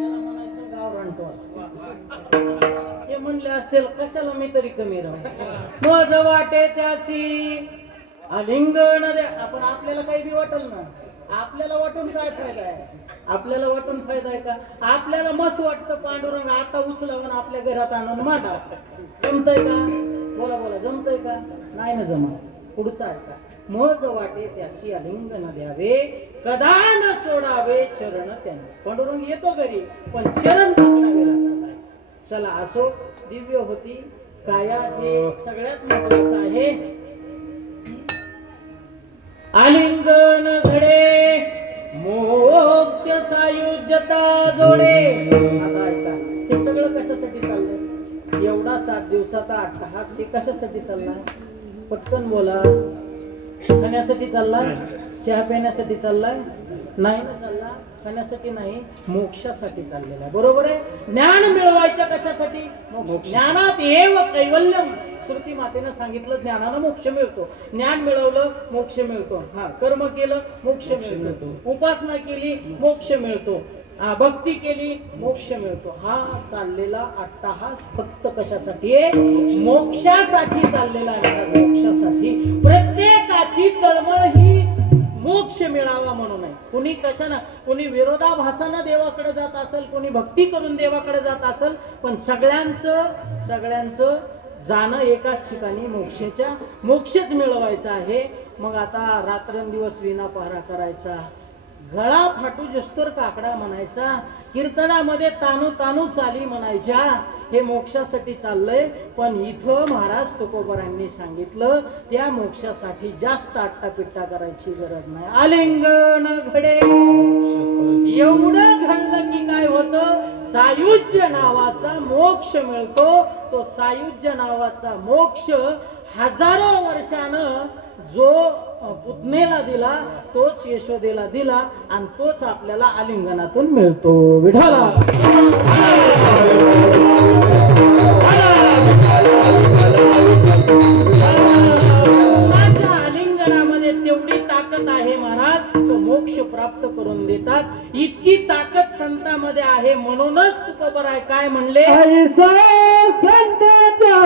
त्याला म्हणायचं गावरान टोळ. ते म्हणले असतील कशाला मी तरी कमी राहू मज वाटे त्याशी आलिंगन दे. आपण आपल्याला काही बी वाटल ना, आपल्याला वाटून काय फायदा आहे? आपल्याला वाटून फायदा आहे का? आपल्याला मस्त वाटतं पांडुरंग आता उचलावून आपल्या घरात आणून मांडा. जमतंय का? बोला बोला, जमतंय का? नाही ना जमा. पुढचं आहे का? मज वाटे त्याशी आलिंगन द्यावे, कदा न सोडावे चरण त्याने. पांडुरंग येतो घरी पण चरण पकडावे लागतात. चला असो, दिव्य होती काया हे सगळ्यात महत्वाचं आहे. आलिंगन घडे मोक्ष सायुज्यता जोडे. आता ऐका, हे सगळं कशासाठी चाललंय? एवढा 7 दिवसाचा अट्टहास हे कशासाठी चाललाय? पटकन बोला. खाण्यासाठी चाललाय? चहा पिण्यासाठी चाललाय? नाही ना चालला. खाण्यासाठी नाही, मोक्षासाठी चाललेला आहे. बरोबर आहे. ज्ञान मिळवायचं कशासाठी? मोक्ष. ज्ञानात एव कैवल्यम. श्रुती मातेनं सांगितलं ज्ञानानं मोक्ष मिळतो. ज्ञान मिळवलं मोक्ष मिळतो. हा, कर्म केलं मोक्ष मिळतो. उपासना केली मोक्ष मिळतो. भक्ती केली मोक्ष मिळतो. हा चाललेला अट्टहास फक्त कशासाठी आहे? मोक्षासाठी चाललेला आहे. मोक्षासाठी. प्रत्येकाची तळमळ ही मोक्ष मिळावा म्हणून आहे. कुणी कशानं, कुणी विरोधाभासानं देवाकडे जात असेल, कुणी भक्ती करून देवाकडे जात असेल, पण सगळ्यांचं जाणं एकाच ठिकाणी मोक्षच मिळवायचा आहे. मग आता रात्रंदिवस विना पहारा करायचा, गळा फाटू जस्तोर काकडा म्हणायचा, कीर्तनामध्ये तानू तानू चाली म्हणायच्या. हे मोक्षासाठी चाललंय. पण इथं महाराज तुकोबारांनी सांगितलं त्या मोक्षासाठी जास्त आट्टापिट्टा करायची गरज नाही. आलिंगन घडे. एवढं घडलं की काय होतं? सायुज्य नावाचा मोक्ष मिळतो. तो सायुज्य नावाचा मोक्ष हजारो वर्षानं जो पुतनेला दिला तोच यशोदेला दिला आणि तोच आपल्याला आलिंगनातून मिळतो. विठाला माझ्या आलिंगनामध्ये तेवढी ताकद आहे महाराज, तो मोक्ष प्राप्त करून देतात. इतकी ताकद संतांमध्ये आहे. म्हणूनच तुकोबराय काय म्हणले? ऐसा संताचा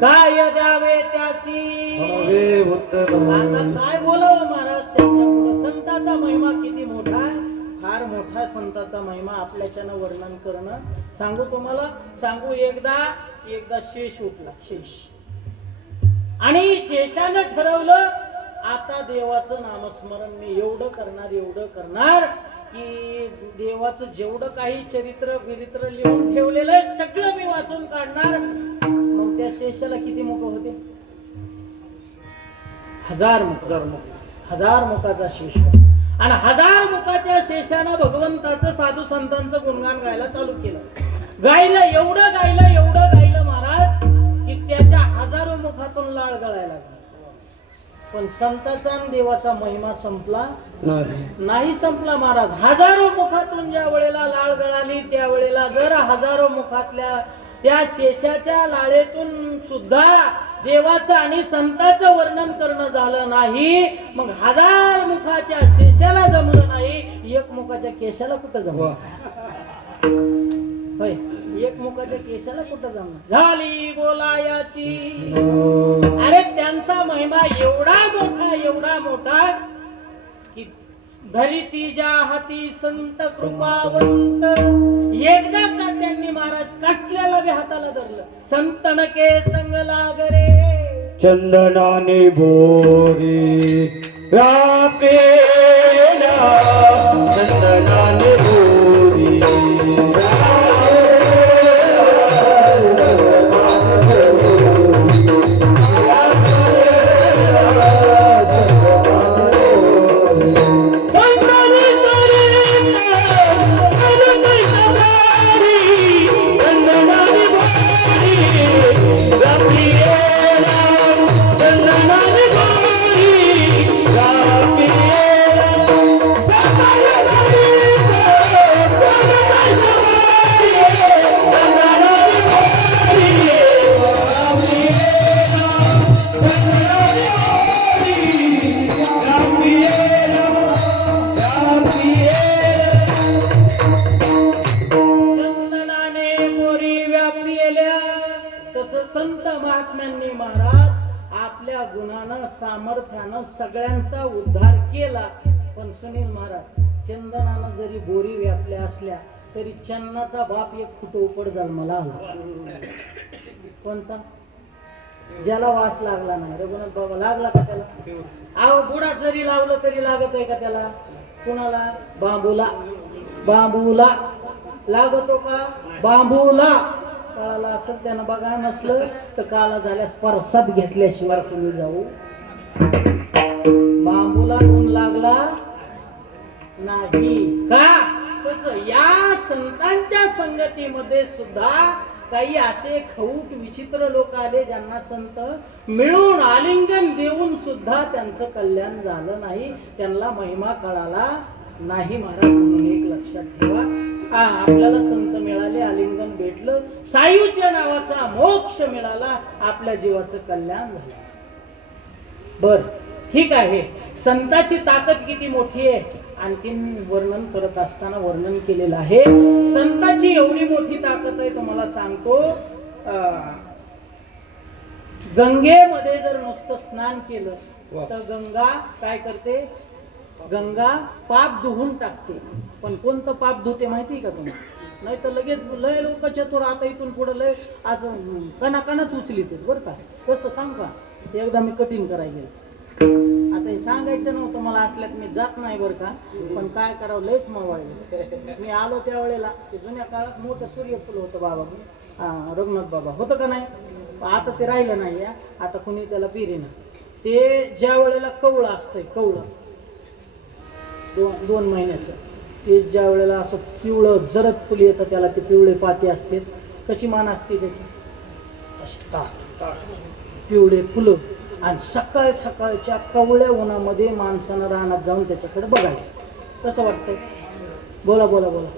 काय द्यावे त्यासी. आता काय बोलावं महाराज त्यांच्या पुढे? संताचा महिमा किती मोठा आहे. फार मोठा संताचा महिमा आपल्याच्यानं वर्णन करणं. सांगू तुम्हाला, सांगू. एकदा शेष उठला. शेष. आणि शेषानं ठरवलं आता देवाचं नामस्मरण मी एवढं करणार की देवाचं जेवढं काही चरित्र बिरित्र लिहून ठेवलेलं सगळं मी वाचून काढणार. मग त्या शेषाला किती मुख होते? 1000 मुख. 1000 मुखाचा शेष. आणि 1000 मुखाच्या शेषानं भगवंताचं साधू संतांचं गुणगान गायला चालू केलं. एवढं गायलं महाराज की त्याच्या 1000 मुखातून लाळ गळायला लागला. पण संतांचा आणि देवाचा महिमा संपला नाही. नाही संपला महाराज. हजारो मुखातून ज्या वेळेला लाळ गळाली त्यावेळेला जर हजारो मुखातल्या त्या शेषाच्या लाळेतून सुद्धा देवाचं आणि संतांचं वर्णन करणं झालं नाही, मग हजार मुखाच्या शेषाला जमलं नाही, एक मुखाच्या केशाला कुठं जमलं? होय, एक मुखाच्या केशाला कुठं जमलं? झाली बोलायाची. अरे त्यांचा महिमा एवढा मोठा की धरितीच्या हाती संत कृपावंत. एकदा का त्यांनी महाराज कसल्याला बी हाताला धरलं, संतनके संग लागरे चंदनाने भोरी रापेला, चंदनाने भोरी संत महात्म्यांनी महाराज आपल्या गुणानं सामर्थ्यानं सगळ्यांचा उद्धार केला. पण सुनील महाराज, चंदनानं जरी बोरी व्यापल्या असल्या तरी चन्नाचा बाप एक फुट उपड जन्माला आला. कोणचा? ज्याला वास लागला नाही. रघुनाथ बाबा लागला का त्याला? अहो बुडात जरी लावलं तरी लागत आहे का त्याला? कुणाला? बांबूला. बांबूला लागतो का? बांबूला. काळाला असं त्यानं बघा, नसलं तर काला झाल्यास परसाद घेतल्याशिवाय तुम्ही जाऊ. बांबूला ऊन लागला नाही का? कसं या संतांच्या संगतीमध्ये सुद्धा काही असे खऊट विचित्र लोक आले ज्यांना संत मिळून आलिंगन देऊन सुद्धा त्यांचं कल्याण झालं नाही, त्यांना महिमा कळाला नाही महाराज. म्हणून एक लक्षात ठेवा, आपल्याला संत मिळाले, आलिंगन भेटलं, सायुज्य नावाचा मोक्ष मिळाला, आपल्या जीवाचं कल्याण झालं. बर ठीक आहे, संताची ताकद किती मोठी आहे आणखीन वर्णन करत असताना वर्णन केलेलं आहे. संताची एवढी मोठी ताकद आहे तुम्हाला सांगतो, गंगेमध्ये जर नुसतं स्नान केलं तर गंगा काय करते? गंगा पाप धुवून टाकते. पण कोणतं पाप धुते माहिती का तुम्हाला? नाही तर लगेच लय लोक चतुर आता इथून पुढे लय असं कणाकणच उचलित बरं का. कसं सांग का? एकदा मी कठीण करायला गेलो. आता हे सांगायचं नव्हतं मला, असल्यात मी जात नाही बरं का, पण काय करावं लयच मवाळलं. मी आलो त्यावेळेला ते जुन्या काळात मोठं सूर्यफुल होतं बाबा, रघुनाथ बाबा होतं का नाही? आता ते राहिलं नाही. आता कुणी त्याला पिरेना. ते ज्या वेळेला कवळं असतंय, कवळं दोन महिन्याचं, ते ज्या वेळेला असं पिवळं जरद फुल येतं त्याला ते पिवळे पाती असते. कशी मान असते त्याची? अशी ताट पिवळे फुलं. आणि सकाळ सकाळच्या कवळ्या उन्हामध्ये माणसानं रानात जाऊन त्याच्याकडे बघायचं. कसं वाटतंय? बोला बोला बोला.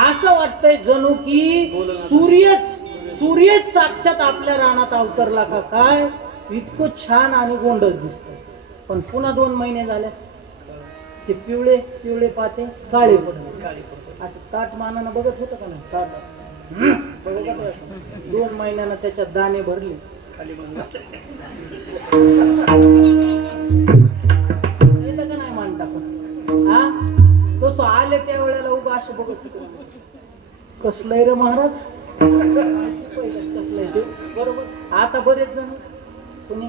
असं वाटतंय जणू की सूर्यच साक्षात आपल्या रानात अवतरला का काय, इतकं छान आणि गोंडस दिसतंय. पण पुन्हा 2 महिने झाल्यास ते पिवळे पिवळे पाते काळे पडले. असं ताट मानानं बघत होतं का नाही? ताट बघत 2 महिन्यानं त्याच्यात दाणे भरले. का नाही मान टाकून? हा तो आले त्या वेळेला उभा असं बघत होतो. कसलंय रे महाराज? कसलंय ते? बरोबर. आता बरेच जण कोणी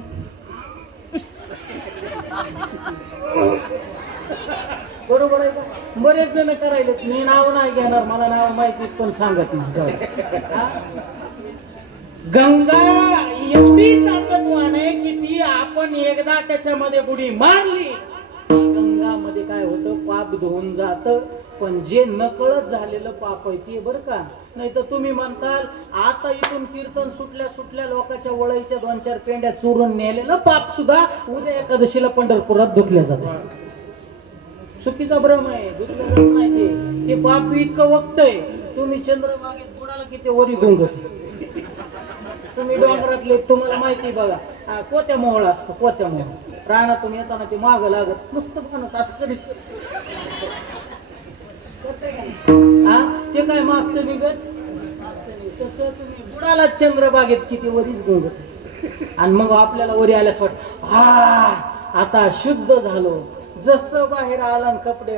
बरोबर आहे का? बरेच जण करायले. मी नाव नाही घेणार, मला नाव माहिती पण सांगत नाही. गंगा एवढी ताकदवान आहे की ती आपण एकदा त्याच्यामध्ये बुडी मारली, गंगामध्ये काय होतं? पाप धुवून जात. पण जे नकळत झालेलं पाप आहे ते बरं का. नाही तर तुम्ही म्हणताल आता इथून कीर्तन सुटल्या सुटल्या लोकांच्या वळईच्या 2-4 पेंड्या चोरून नेलेलं पाप सुद्धा उद्या एकादशीला पंढरपुरात धुतल्या जातं. चुकीचा भ्रम आहे, धुतलं जात नाही ते पाप इतकं वक्तय. तुम्ही चंद्रभागेत बुडाला की ते वरी गुंगत. तुम्ही डोंगरातले तुम्हाला माहिती बघा, कोत्या मोहळ असतो, कोत्या मोहळ रानातून येताना ते माग लागत नुसतं माणूस असं कधीच ते काय मागचं निघत तसं तुम्ही बुडाला चंद्रबागेत किती वरीच गुंगत. आणि मग आपल्याला वरी आल्यास वाटत आता शुद्ध झालो. जसं बाहेर आला कपडे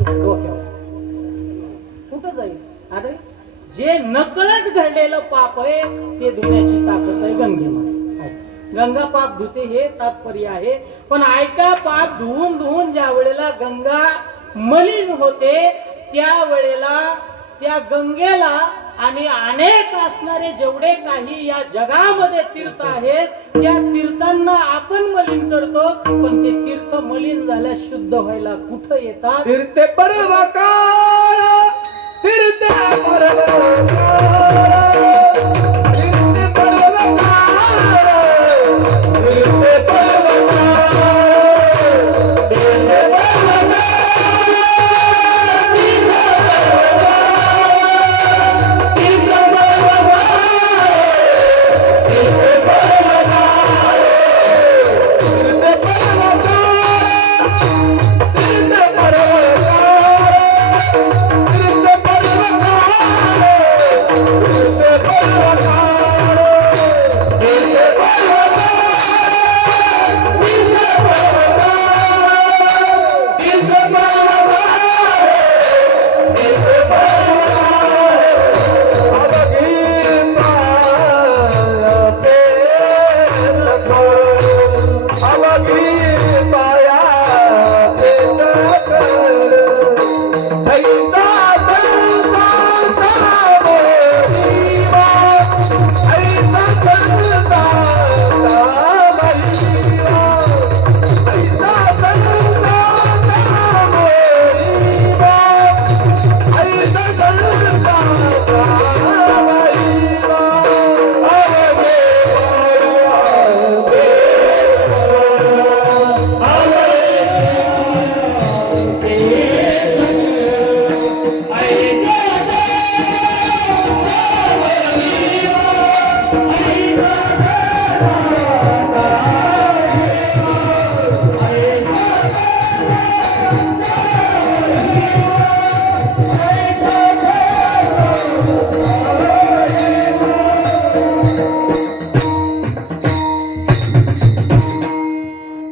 डोक्यावर कुठं जाईल. अरे जे नकळत घडलेलं पाप आहे ते धुण्याची ताकद आहे गंगेमध्ये. गंगा पाप धुते हे तात्पर्य आहे. पण ऐका, पाप धुवून धुवून ज्या वेळेला गंगा मलिन होते त्यावेळेला त्या गंगेला आणि अनेक असणारे जेवढे काही या जगामध्ये तीर्थ आहेत त्या तीर्थांना आपण मलिन करतो. पण ते तीर्थ मलिन झाल्यास शुद्ध व्हायला कुठं येतात. फिरते परवा काळ, फिरते परवा काळ, फिरते परवा काळ, फिरते परवा काळ,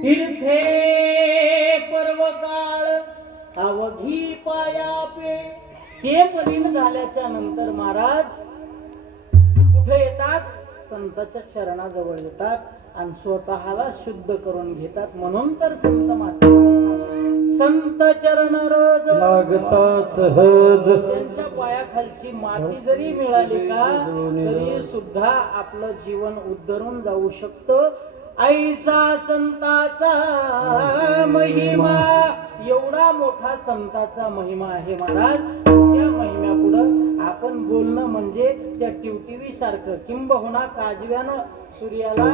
फिरते परवा काळ. अवघी पाया पे ते मलिन झाल्याच्या नंतर महाराज कुठे येतात. संतांच्या चरणाजवळ येतात आणि स्वतःला शुद्ध करून घेतात. म्हणून तर संत महात्मा संत चरण रोज लागता सहज, त्यांच्या पायाखालची माती जरी मिळाली का तरी सुद्धा आपलं जीवन उद्धरून जाऊ शकतं. ऐसा संताचा महिमा, एवढा मोठा संताचा महिमा आहे महाराज. त्या महिम्यापुढं आपण बोलणं म्हणजे त्या टिवटिवी सारखं किंबहुना काजव्यानं सूर्याला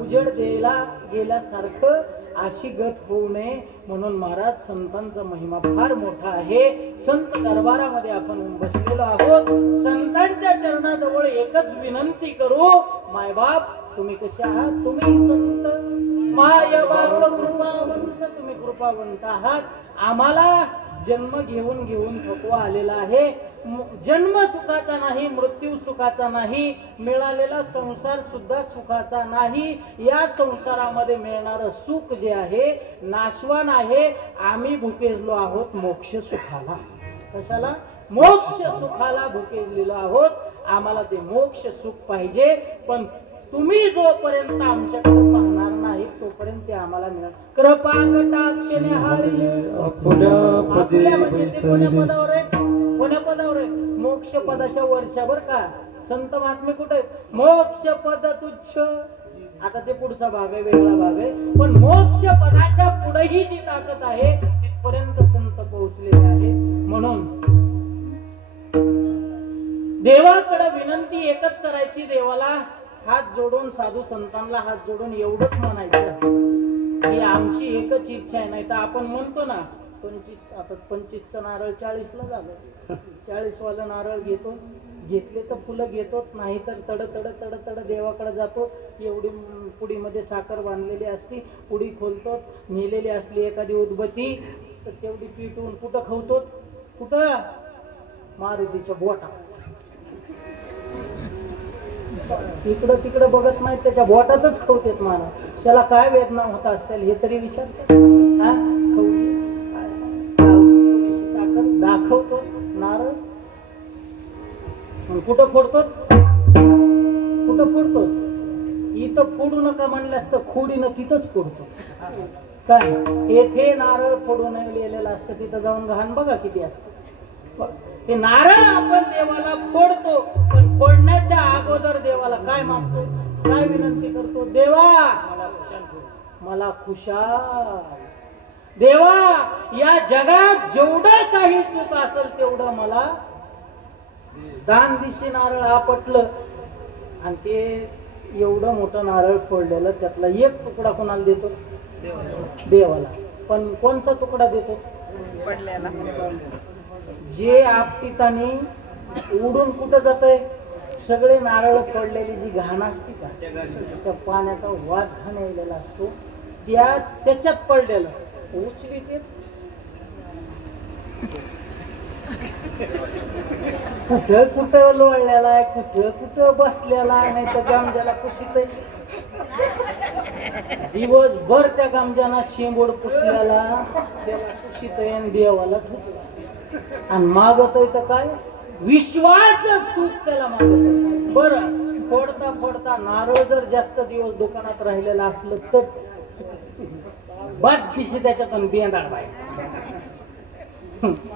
उजेड द्यायला गेल्यासारखं अशी गत होऊ नये म्हणून महाराज संतांचा महिमा फार मोठा आहे. संत दरबारामध्ये आपण बसलेलो आहोत. संतांच्या चरणाजवळ एकच विनंती करू, मायबाप तुम्ही कसे आहात. तुम्ही संत मायबाप कृपावंत, तुम्ही कृपावंत आहात. आम्हाला जन्म घेऊन घेऊन थकवा आलेला आहे. जन्म सुखाचा नाही, मृत्यू सुखाचा नाही, मिळालेला संसार सुद्धा सुखाचा नाही. या संसारामध्ये मिळणारं सुख जे आहे नाशवान आहे. आम्ही भुकेजलो आहोत मोक्ष सुखाला. कशाला? मोक्ष सुखाला भुकेजलेलो आहोत. आम्हाला ते मोक्ष सुख पाहिजे. पण तुम्ही जोपर्यंत आमच्याकडे पाहणार नाही तोपर्यंत ते आम्हाला मिळणार. कृपा कटाक्षाने हारी आपल्या म्हणजे ते कोण्या पदावर आहे, कोण्या पदावर आहे? मोक्ष पदाच्या वरच्या बर का. संत महात्मे कुठे आहेत? मोक्ष पद तुच्छ. आता ते पुढचा भाग आहे, वेगळा भाग आहे. पण मोक्ष पदाच्या पुढेही जी ताकद आहे तिथपर्यंत संत पोहोचलेले आहेत. म्हणून देवाकडे विनंती एकच करायची, देवाला हात जोडून, साधू संतांना हात जोडून एवढंच म्हणायचं की आमची एकच इच्छा आहे. नाही तर आपण म्हणतो ना 25चं नारळ 40ला झालं, 40 वाला नारळ घेतो, घेतले तर फुलं घेतो, नाही तर तड तड तड तड देवाकडे जातो. एवढी पुडीमध्ये साखर बांधलेली असती, पुडी खोलतो, नेलेली असली एखादी उदबत्ती तर तेवढी पिटून कुठं खवतो, कुठं मारुतीच्या बोटा, इकडं तिकडं बघत नाही, त्याच्या बोटातच खवतेत माणूस. त्याला काय वेदना होत असतील हे तरी विचारतात. थोडीशी साखर दाखवतो, नारळ कुठं फोडतो, कुठं फोडतो, इथं फोडू नका म्हणल्यास तर खोडीनं तिथंच फोडतो. काय येथे नारळ फोडून लिहिलेलं असतं, तिथं जाऊन घाण बघा किती असतं. ते नारळ आपण देवाला फोडतो, पण फोडण्याच्या अगोदर देवाला काय मागतो, काय विनंती करतो, देवा मला खुशाल, देवा या जगात जेवढं काही सुख असेल तेवढं मला दान दिशी. नारळ आपटलं आणि ते एवढं मोठं नारळ फोडलेलं, त्यातला एक तुकडा कोणाला देतो, देवाला. पण कोणचा तुकडा देतो, पडलेला. जे आपटीतानी उडून कुठं जातंय, सगळे नारळ पडलेली जी घाण असते का, त्या पाण्याचा वास घाण येलेला असतो, त्याच्यात पडलेलं उचली ते कुठं कुठं लोळलेला आहे, कुठं कुठं बसलेला आहे, नाही तर गामजाला पुशीत दिवसभर त्या गामजाना शेंबोड पुसलेला त्याला पुशीत आणि देवाला ठुकला आणि मागतोय तर काय विश्वाचं सुख त्याला मागत. बरं फोडता फोडता नारळ जर जास्त दिवस दुकानात राहिलेला असलं तर बाद दिशी त्याच्यातून बेंदाळ बाहेर.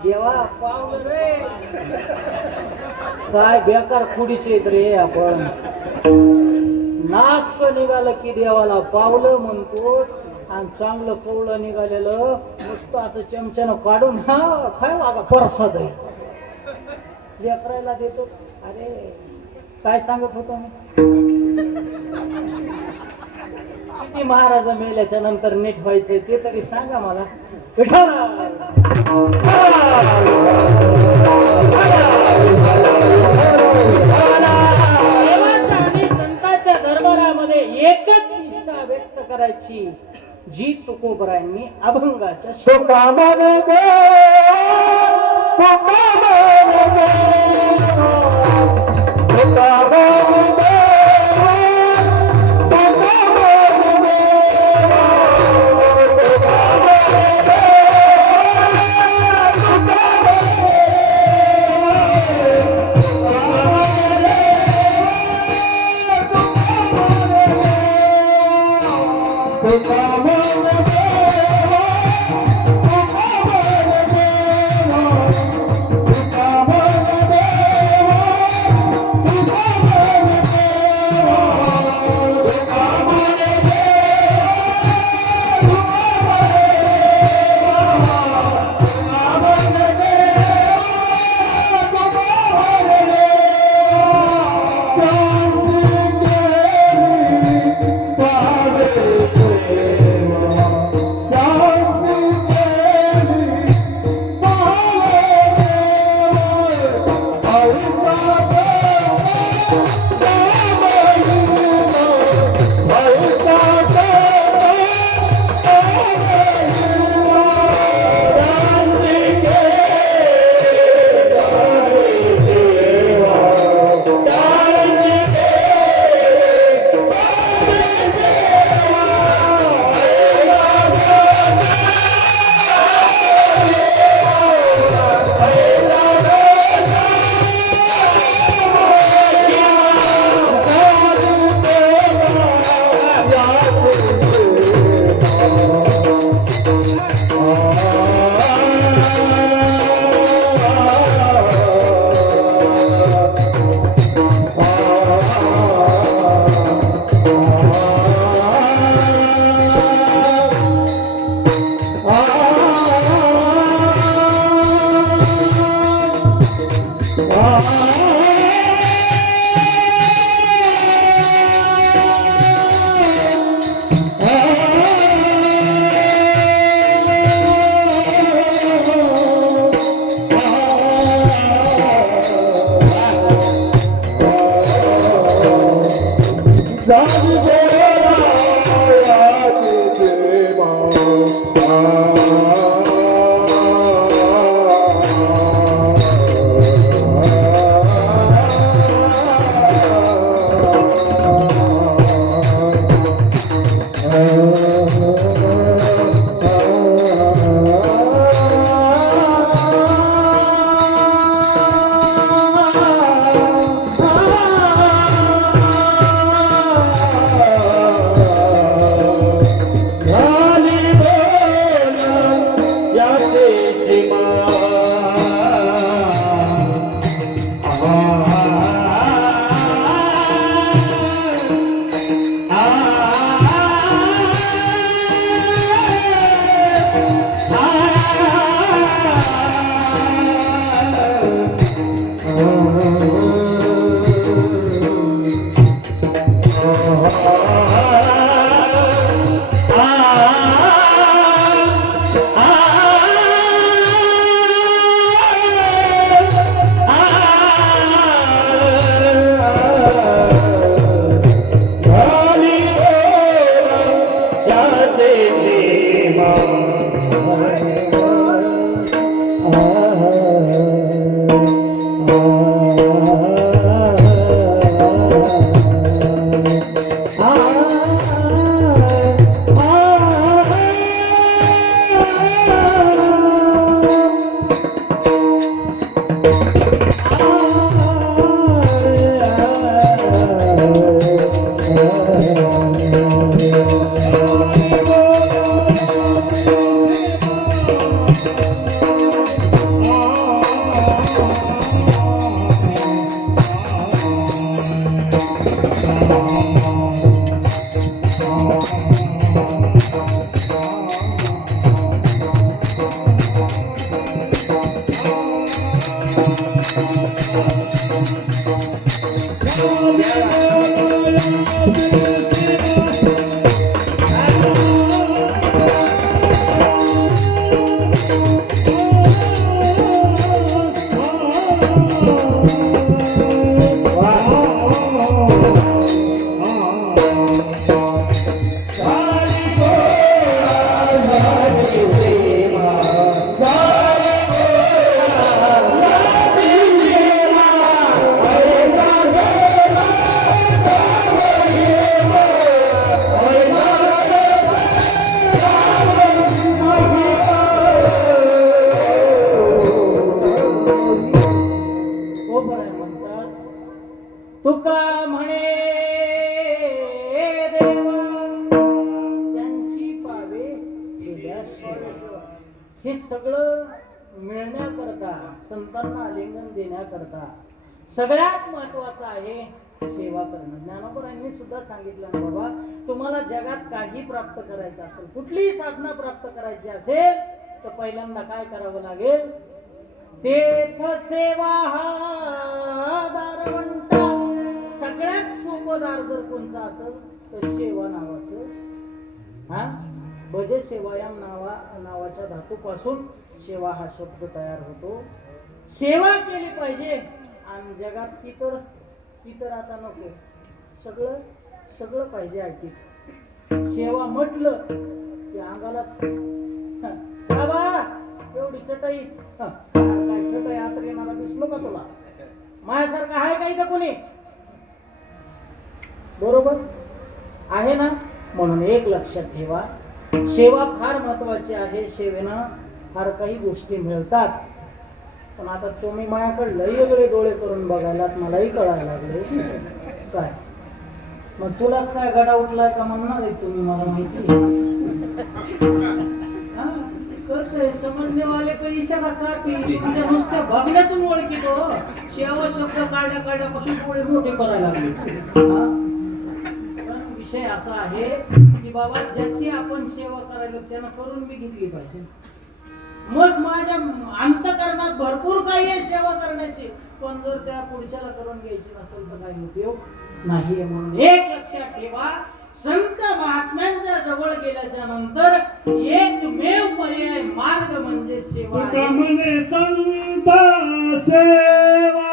देवा पावलं रे, काय बेकार खुडीचे रे आपण. नासक निघालं की देवाला पावलं म्हणतो, आणि चांगलं कवळं निघालेलं मस्त असं चमच्यानं काढून काय वागा परसाद लेकरायला देतो. अरे काय सांगत होतो मी, किती महाराज मेल्याच्या नंतर नीट व्हायचे ते तरी सांगा मला. आणि संतांच्या दरबारामध्ये एकच इच्छा व्यक्त करायची, जी तुकोबरायांनी अभंगाच्या मिळण्याकरता, संतांना आलिंगन देण्याकरता सगळ्यात महत्वाचं आहे सेवा करणं. ज्ञानोबांनी सुद्धा सांगितलं ना बाबा, तुम्हाला जगात काही प्राप्त करायचं असेल, कुठलीही साधना प्राप्त करायची असेल, तर पहिल्यांदा काय करावं लागेल? तेथ सेवा हा दारवंटा. सगळ्यात सोपं दार जर कोणचं असेल तर सेवा नावाचं. हा भजे सेवायाम नावाच्या धातूपासून सेवा हा शब्द तयार होतो. सेवा केली पाहिजे. आणि जगात ती तर आता नको, सगळं सगळं पाहिजे ऐकी. सेवा म्हटलं की अंगालाच बाबा एवढी चटई, काय चटई आतरी मला दिसलो का तुला? माझ्यासारखं आहे का इथं कोणी? बरोबर आहे ना? म्हणून एक लक्षात ठेवा, सेवा फार महत्वाची आहे. सेवेनं फार काही गोष्टी मिळतात. पण आता तुम्ही माझ्याकडे लई वेगळे डोळे करून बघायला मलाही कळायला लागले. काय मग तुलाच काय गडा उठलाय का म्हणणार आहे तुम्ही? मला माहिती करतोय समजणेवाले तो इशारा काढते. तुमच्या नुसत्या बघण्यातून ओळखीतो. सेवा शब्द काढण्यापासून थोडे मोठे करायला लागले. विषय असा आहे की बाबा ज्याची आपण सेवा करायला त्यानं करून मी घेतली पाहिजे. मग माझ्या अंतःकरणात भरपूर काही आहे सेवा करण्याची, पण जर त्या पुढच्याला करून घ्यायची नसेल तर काही उपयोग नाही. म्हणून एक लक्षात ठेवा, संत महात्म्यांच्या जवळ गेल्याच्या नंतर एकमेव पर्याय मार्ग म्हणजे सेवा. म्हणे संत सेवा,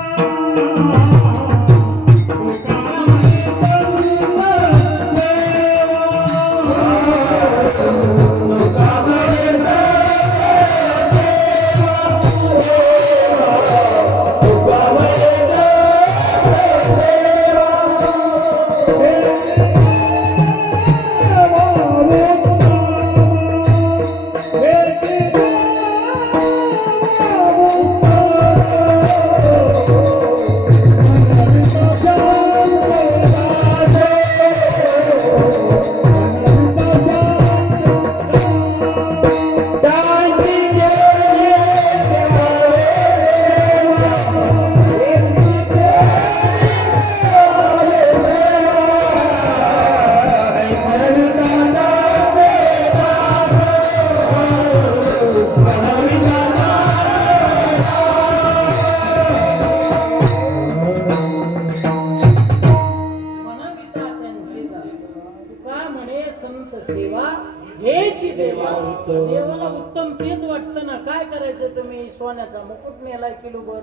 देवाला उत्तम तेच वाटतं ना. काय करायचं तुम्ही? सोन्याचा मुकुट नेलाय, किलोभर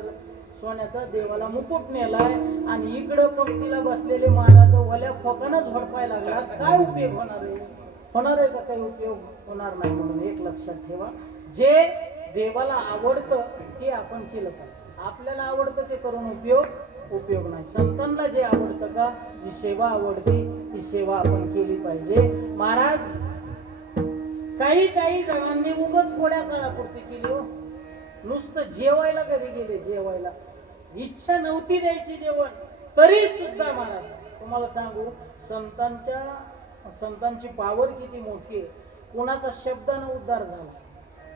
सोन्याचा देवाला मुकुट नेलाय, आणि इकडं पंक्तीला बसलेले महाराज वल्या फोकानच झोडपाय लागलास, काय उपयोग होणार आहे? होणार आहे का? काही उपयोग होणार नाही. म्हणून एक लक्षात ठेवा, जे देवाला आवडतं ते आपण केलं पाहिजे. आपल्याला आवडतं ते करून उपयोग नाही. संतांना जे आवडतं का, जी सेवा आवडते ती सेवा आपण केली पाहिजे. महाराज काही जणांनी उगत थोड्या काळापुरती केली हो. नुसतं जेवायला कधी गेले, जेवायला इच्छा नव्हती द्यायची जेवण, तरी सुद्धा महाराज तुम्हाला सांगू, संतांची पावर किती मोठी आहे. कुणाचा शब्दानं उद्धार झाला,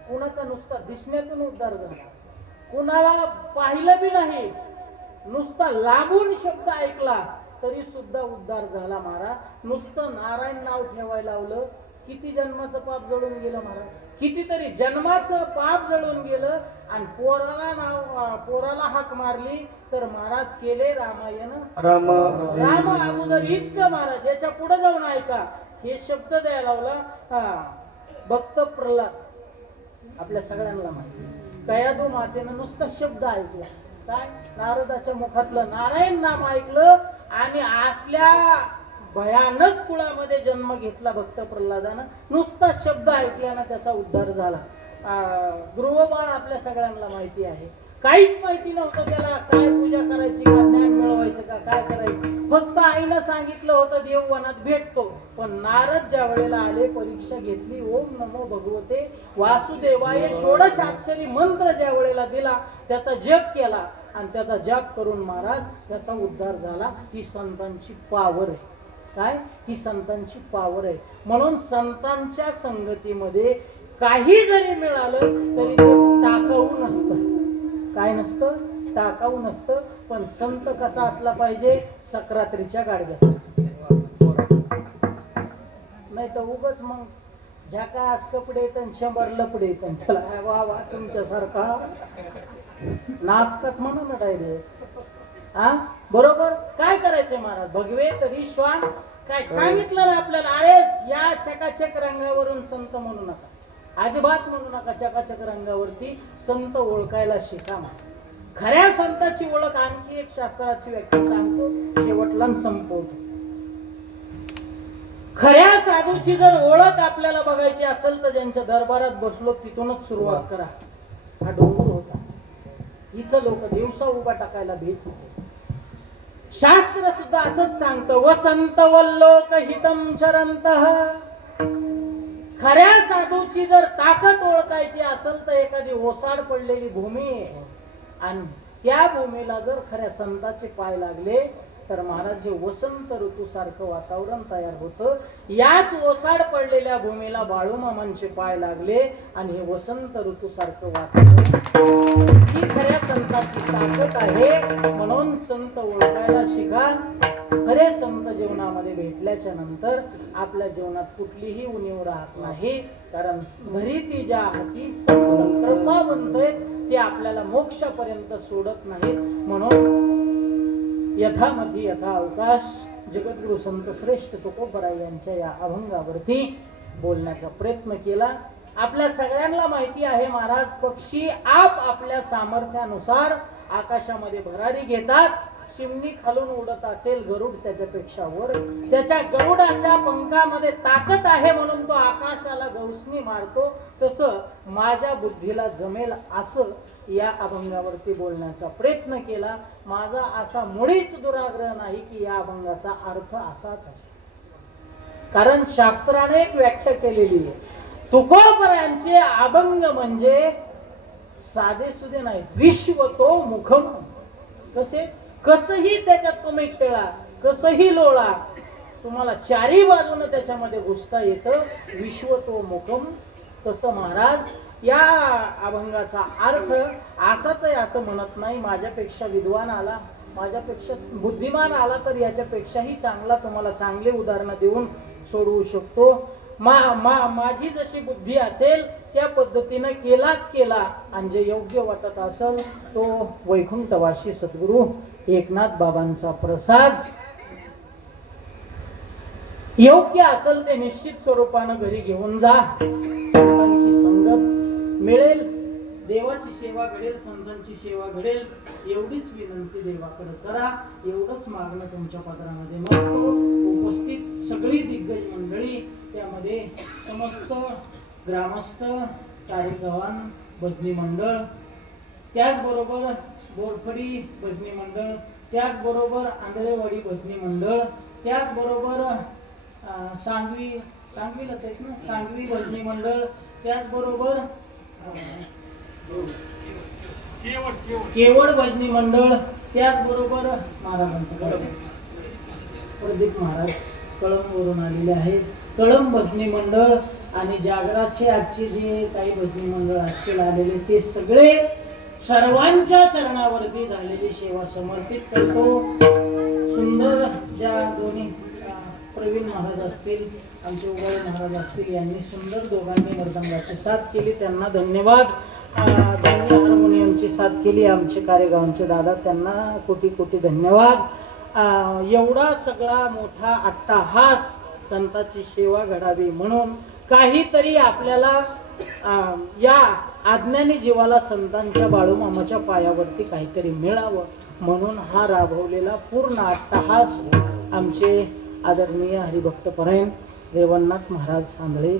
कुणाचा नुसता दिसण्यातून उद्धार झाला, कुणाला पाहिलं बी नाही, नुसता लांबून शब्द ऐकला तरी सुद्धा उद्धार झाला. महाराज नुसतं नारायण नाव ठेवायला लावलं, किती जन्माचं पाप जळून गेलं महाराज. कितीतरी जन्माचं पाप जळून गेलं. आणि पोराला हाक मारली तर महाराज केले रामायण राम अगोदर इतकं. महाराज याच्या पुढे जाऊन ऐका, हे शब्द द्यायला लावला भक्त प्रल्हाद. आपल्या सगळ्यांना माहिती, कयादू मातेनं नुसता शब्द ऐकला, काय नारदाच्या मुखातलं नारायण नाम ऐकलं, आणि असल्या भयानक कुळामध्ये जन्म घेतला भक्त प्रल्हादानं. नुसता शब्द ऐकल्यानं त्याचा उद्धार झाला. गृहबाळ आपल्या सगळ्यांना माहिती आहे. काहीच माहिती नव्हतं त्याला, काय पूजा करायची का, ज्ञान मिळवायचं का, काय करायचं. फक्त आईनं सांगितलं होतं देववनात भेटतो. पण नारद ज्या वेळेला आले, परीक्षा घेतली, ओम नमो भगवते वासुदेवाय षोडशाक्षरी मंत्र ज्या वेळेला दिला, त्याचा जप केला, आणि त्याचा जप करून महाराज त्याचा उद्धार झाला. ही संतांची पावर आहे. काय? ही संतांची पावर आहे. म्हणून संतांच्या संगतीमध्ये काही जरी मिळालं तरी ते टाकवू टाकाऊ नसतं, पण संत कसा असला पाहिजे, सक्रात्रीच्या गाडग्यासारखा. नाही तर उगच मग झकास कपडे येत 100 लपडे येत, त्याला वा वा तुमच्यासारखा नासकच म्हणून ना डायरेक्ट. हा बरोबर. काय करायचंय महाराज, भगवे तरी श्वान. काय सांगितलं ना आपल्याला, अरे या चकाचक रंगावरून संत म्हणू नका, अजिबात म्हणू नका. चकाचक रंगावरती संत ओळखायला शिका. खऱ्या संताची ओळख आणखी एक शास्त्राची व्याख्या सांगतो, शेवटला संपवतो. खऱ्या साधूची जर ओळख आपल्याला बघायची असेल तर ज्यांच्या दरबारात बसलो तिथूनच सुरुवात करा. हा डोंगर होता, इथं लोक दिवसा उभा टाकायला भेट होते. शास्त्र सुद्धा असंच सांगतं, वसंत वल्लोक हितम चरंतः. खऱ्या साधूची जर ताकद ओळखायची असेल तर एखादी ओसाड पडलेली भूमी आहे आणि त्या भूमीला जर खऱ्या संताचे पाय लागले तर महाराज हे वसंत ऋतू सारखं वातावरण तयार होतं. याच ओसाड पडलेल्या भूमीला बाळूमामांचे पाय लागले आणि हे वसंत ऋतू सारखं वातावरण, ही खऱ्या संताची ताकद आहे. म्हणून संत ओळखायला शिका. खरे संत जीवनामध्ये भेटल्याच्या नंतर आपल्या जीवनात कुठलीही उणीव राहत नाही, कारण घरी ती ज्या हाती कृपा बनतोय ते आपल्याला मोक्षापर्यंत सोडत नाहीत. म्हणून यथामती यथा अवकाश जगद्गुरु संत श्रेष्ठ तुकोबराय यांच्या या अभंगावरती बोलण्याचा प्रयत्न केला. आपल्या सगळ्यांना माहिती आहे महाराज, पक्षी आपल्या सामर्थ्यानुसार आकाशामध्ये भरारी घेतात. चिमणी खालून उडत असेल, गरुड त्याच्यापेक्षा वर, त्याच्या गरुडाच्या पंखामध्ये ताकद आहे म्हणून तो आकाशाला गवसणी मारतो. तसं माझ्या बुद्धीला जमेल असं या अभंगावरती बोलण्याचा प्रयत्न केला. माझा असा मुळीच दुराग्रह नाही की या अभंगाचा अर्थ असाच असेल, कारण शास्त्राने एक व्याख्या केलेली आहे. तुकोबरायांचे अभंग म्हणजे साधे सुधे नाही, विश्व तो मुखम. कसे कसही त्याच्यात तुम्ही खेळा, कसही लोळा, तुम्हाला चारी बाजूने त्याच्यामध्ये घुसता येतं. विश्व तो मुखम. तसं महाराज या अभंगाचा अर्थ असाच आहे असं म्हणत नाही. माझ्यापेक्षा विद्वान आला, माझ्यापेक्षा बुद्धिमान आला तर याच्यापेक्षाही चांगला तुम्हाला चांगले उदाहरणं देऊन सोडवू शकतो. माझी जशी बुद्धी असेल त्या पद्धतीने केला आणि जे योग्य वाटत असेल तो वैकुंठवासी सद्गुरु एकनाथ बाबांचा प्रसाद योग्य असेल ते निश्चित स्वरूपानं घरी घेऊन जा. संतांची संगत मिळेल, देवाची सेवा घडेल, संतांची सेवा घडेल, एवढीच विनंती देवाकडे करा. एवढंच मागणं तुमच्या पत्रामध्ये मागतो. उपस्थित सगळी दिग्गज मंडळी, त्यामध्ये समस्त ग्रामस्थ, कार्यक्रम भजनी मंडळ, त्याचबरोबर बोरफडी भजनी मंडळ, त्याचबरोबर आंधळेवाडी भजनी मंडळ, त्याचबरोबर सांगवीलाच आहेत ना, सांगवी भजनी मंडळ, त्याचबरोबर केवड भजनी मंडळ, त्याचबरोबर महाराजांचं प्रदीप महाराज कळंबवरून आलेले आहेत, कळंब भजनी मंडळ आणि जागराचे आजचे जे काही भजनी मंडळ असतील आलेले ते सगळे सर्वांच्या चरणावरती झालेली सेवा समर्पित करतो. सुंदर ज्या दोन्ही प्रवीण महाराज असतील, आमचे उगाळे महाराज असतील, यांनी सुंदर दोघांनी मृदंगाची साथ केली, त्यांना धन्यवाद. ज्यांनी हार्मोनियमची साथ केली आमचे कार्यगावचे दादा, त्यांना कोटी कोटी धन्यवाद. एवढा सगळा मोठा अट्टाहास संताची सेवा घडावी म्हणून काहीतरी आपल्याला या आज्ञानी जीवाला संतांच्या बाळूमामाच्या पायावरती काहीतरी मिळावं म्हणून हा राबवलेला पूर्ण अट्टाहास आमचे आदरणीय हरिभक्तपरायण रेवणनाथ महाराज सांधळे,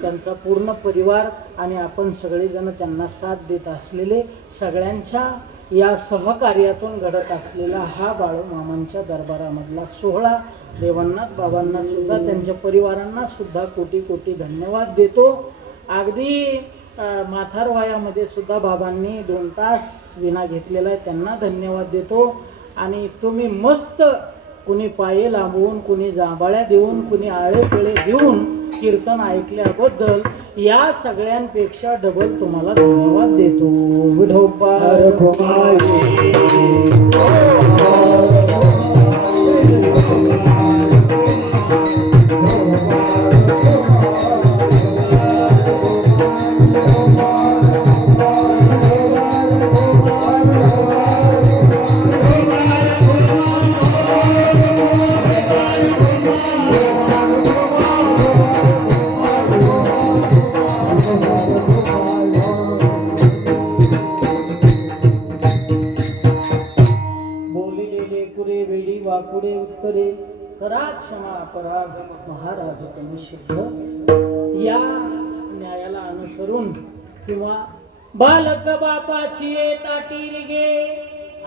त्यांचा पूर्ण परिवार आणि आपण सगळेजण त्यांना साथ देत असलेले सगळ्यांच्या या सहकार्यातून घडत असलेला हा बाळूमामांच्या दरबारामधला सोहळा, रेवणनाथ बाबांना सुद्धा त्यांच्या परिवारांना सुद्धा कोटी कोटी धन्यवाद देतो. अगदी माथारवायामध्ये सुद्धा बाबांनी 2 तास विना घेतलेला आहे, त्यांना धन्यवाद देतो. आणि तुम्ही मस्त कुणी पाये लांबवून, कुणी जांभाळ्या देऊन, कुणी आळे पिळे देऊन कीर्तन ऐकल्याबद्दल या सगळ्यांपेक्षा डबल तुम्हाला धन्यवाद देतो. विठोबा बोलिलेले कुरे वेडी वाकुडे उत्तरे करा क्षमा अपराध महाराज तुम्ही सिद्ध. या न्यायाला अनुसरून किंवा बालक बापाची ये ताटी गे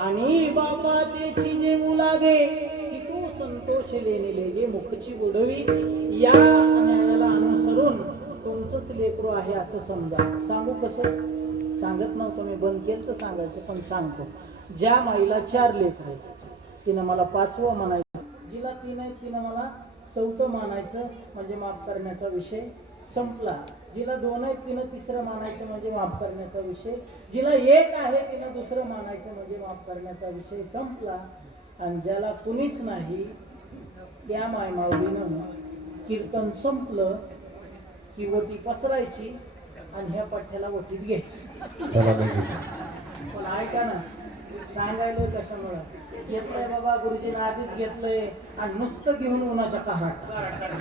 आणि बापा त्याची जे मुलागे की तू संतोष लेने लेगे मुखची उडवी. या न्यायाला अनुसरून तुमचंच लेकरू आहे असं समजा. सांगू कसं? सांगत नव्हतं मी, बंद केलं तर सांगायचं, पण सांगतो. ज्या माईला 4 लेकरं आहेत तिनं मला 5वं म्हणायचं, जिला 3 आहेत तिनं मला 4थं मानायचं म्हणजे माफ करण्याचा विषय संपला. जिला 2 आहेत तिनं 3रं मानायचं म्हणजे माफ करण्याचा विषय. जिला 1 आहे तिनं 2रं मानायचं म्हणजे माफ करण्याचा विषय संपला. आणि ज्याला कुणीच नाही त्या मायमाऊलीनं कीर्तन संपलं की वटी पसरायची आणि ह्या पठ्ठ्याला वटीत घ्यायची. पण ऐका ना, सांगायला कशामुळं घेतलंय बाबा, गुरुजीने आधीच घेतलंय आणि नुसतं घेऊन उन्हाच्या कहाट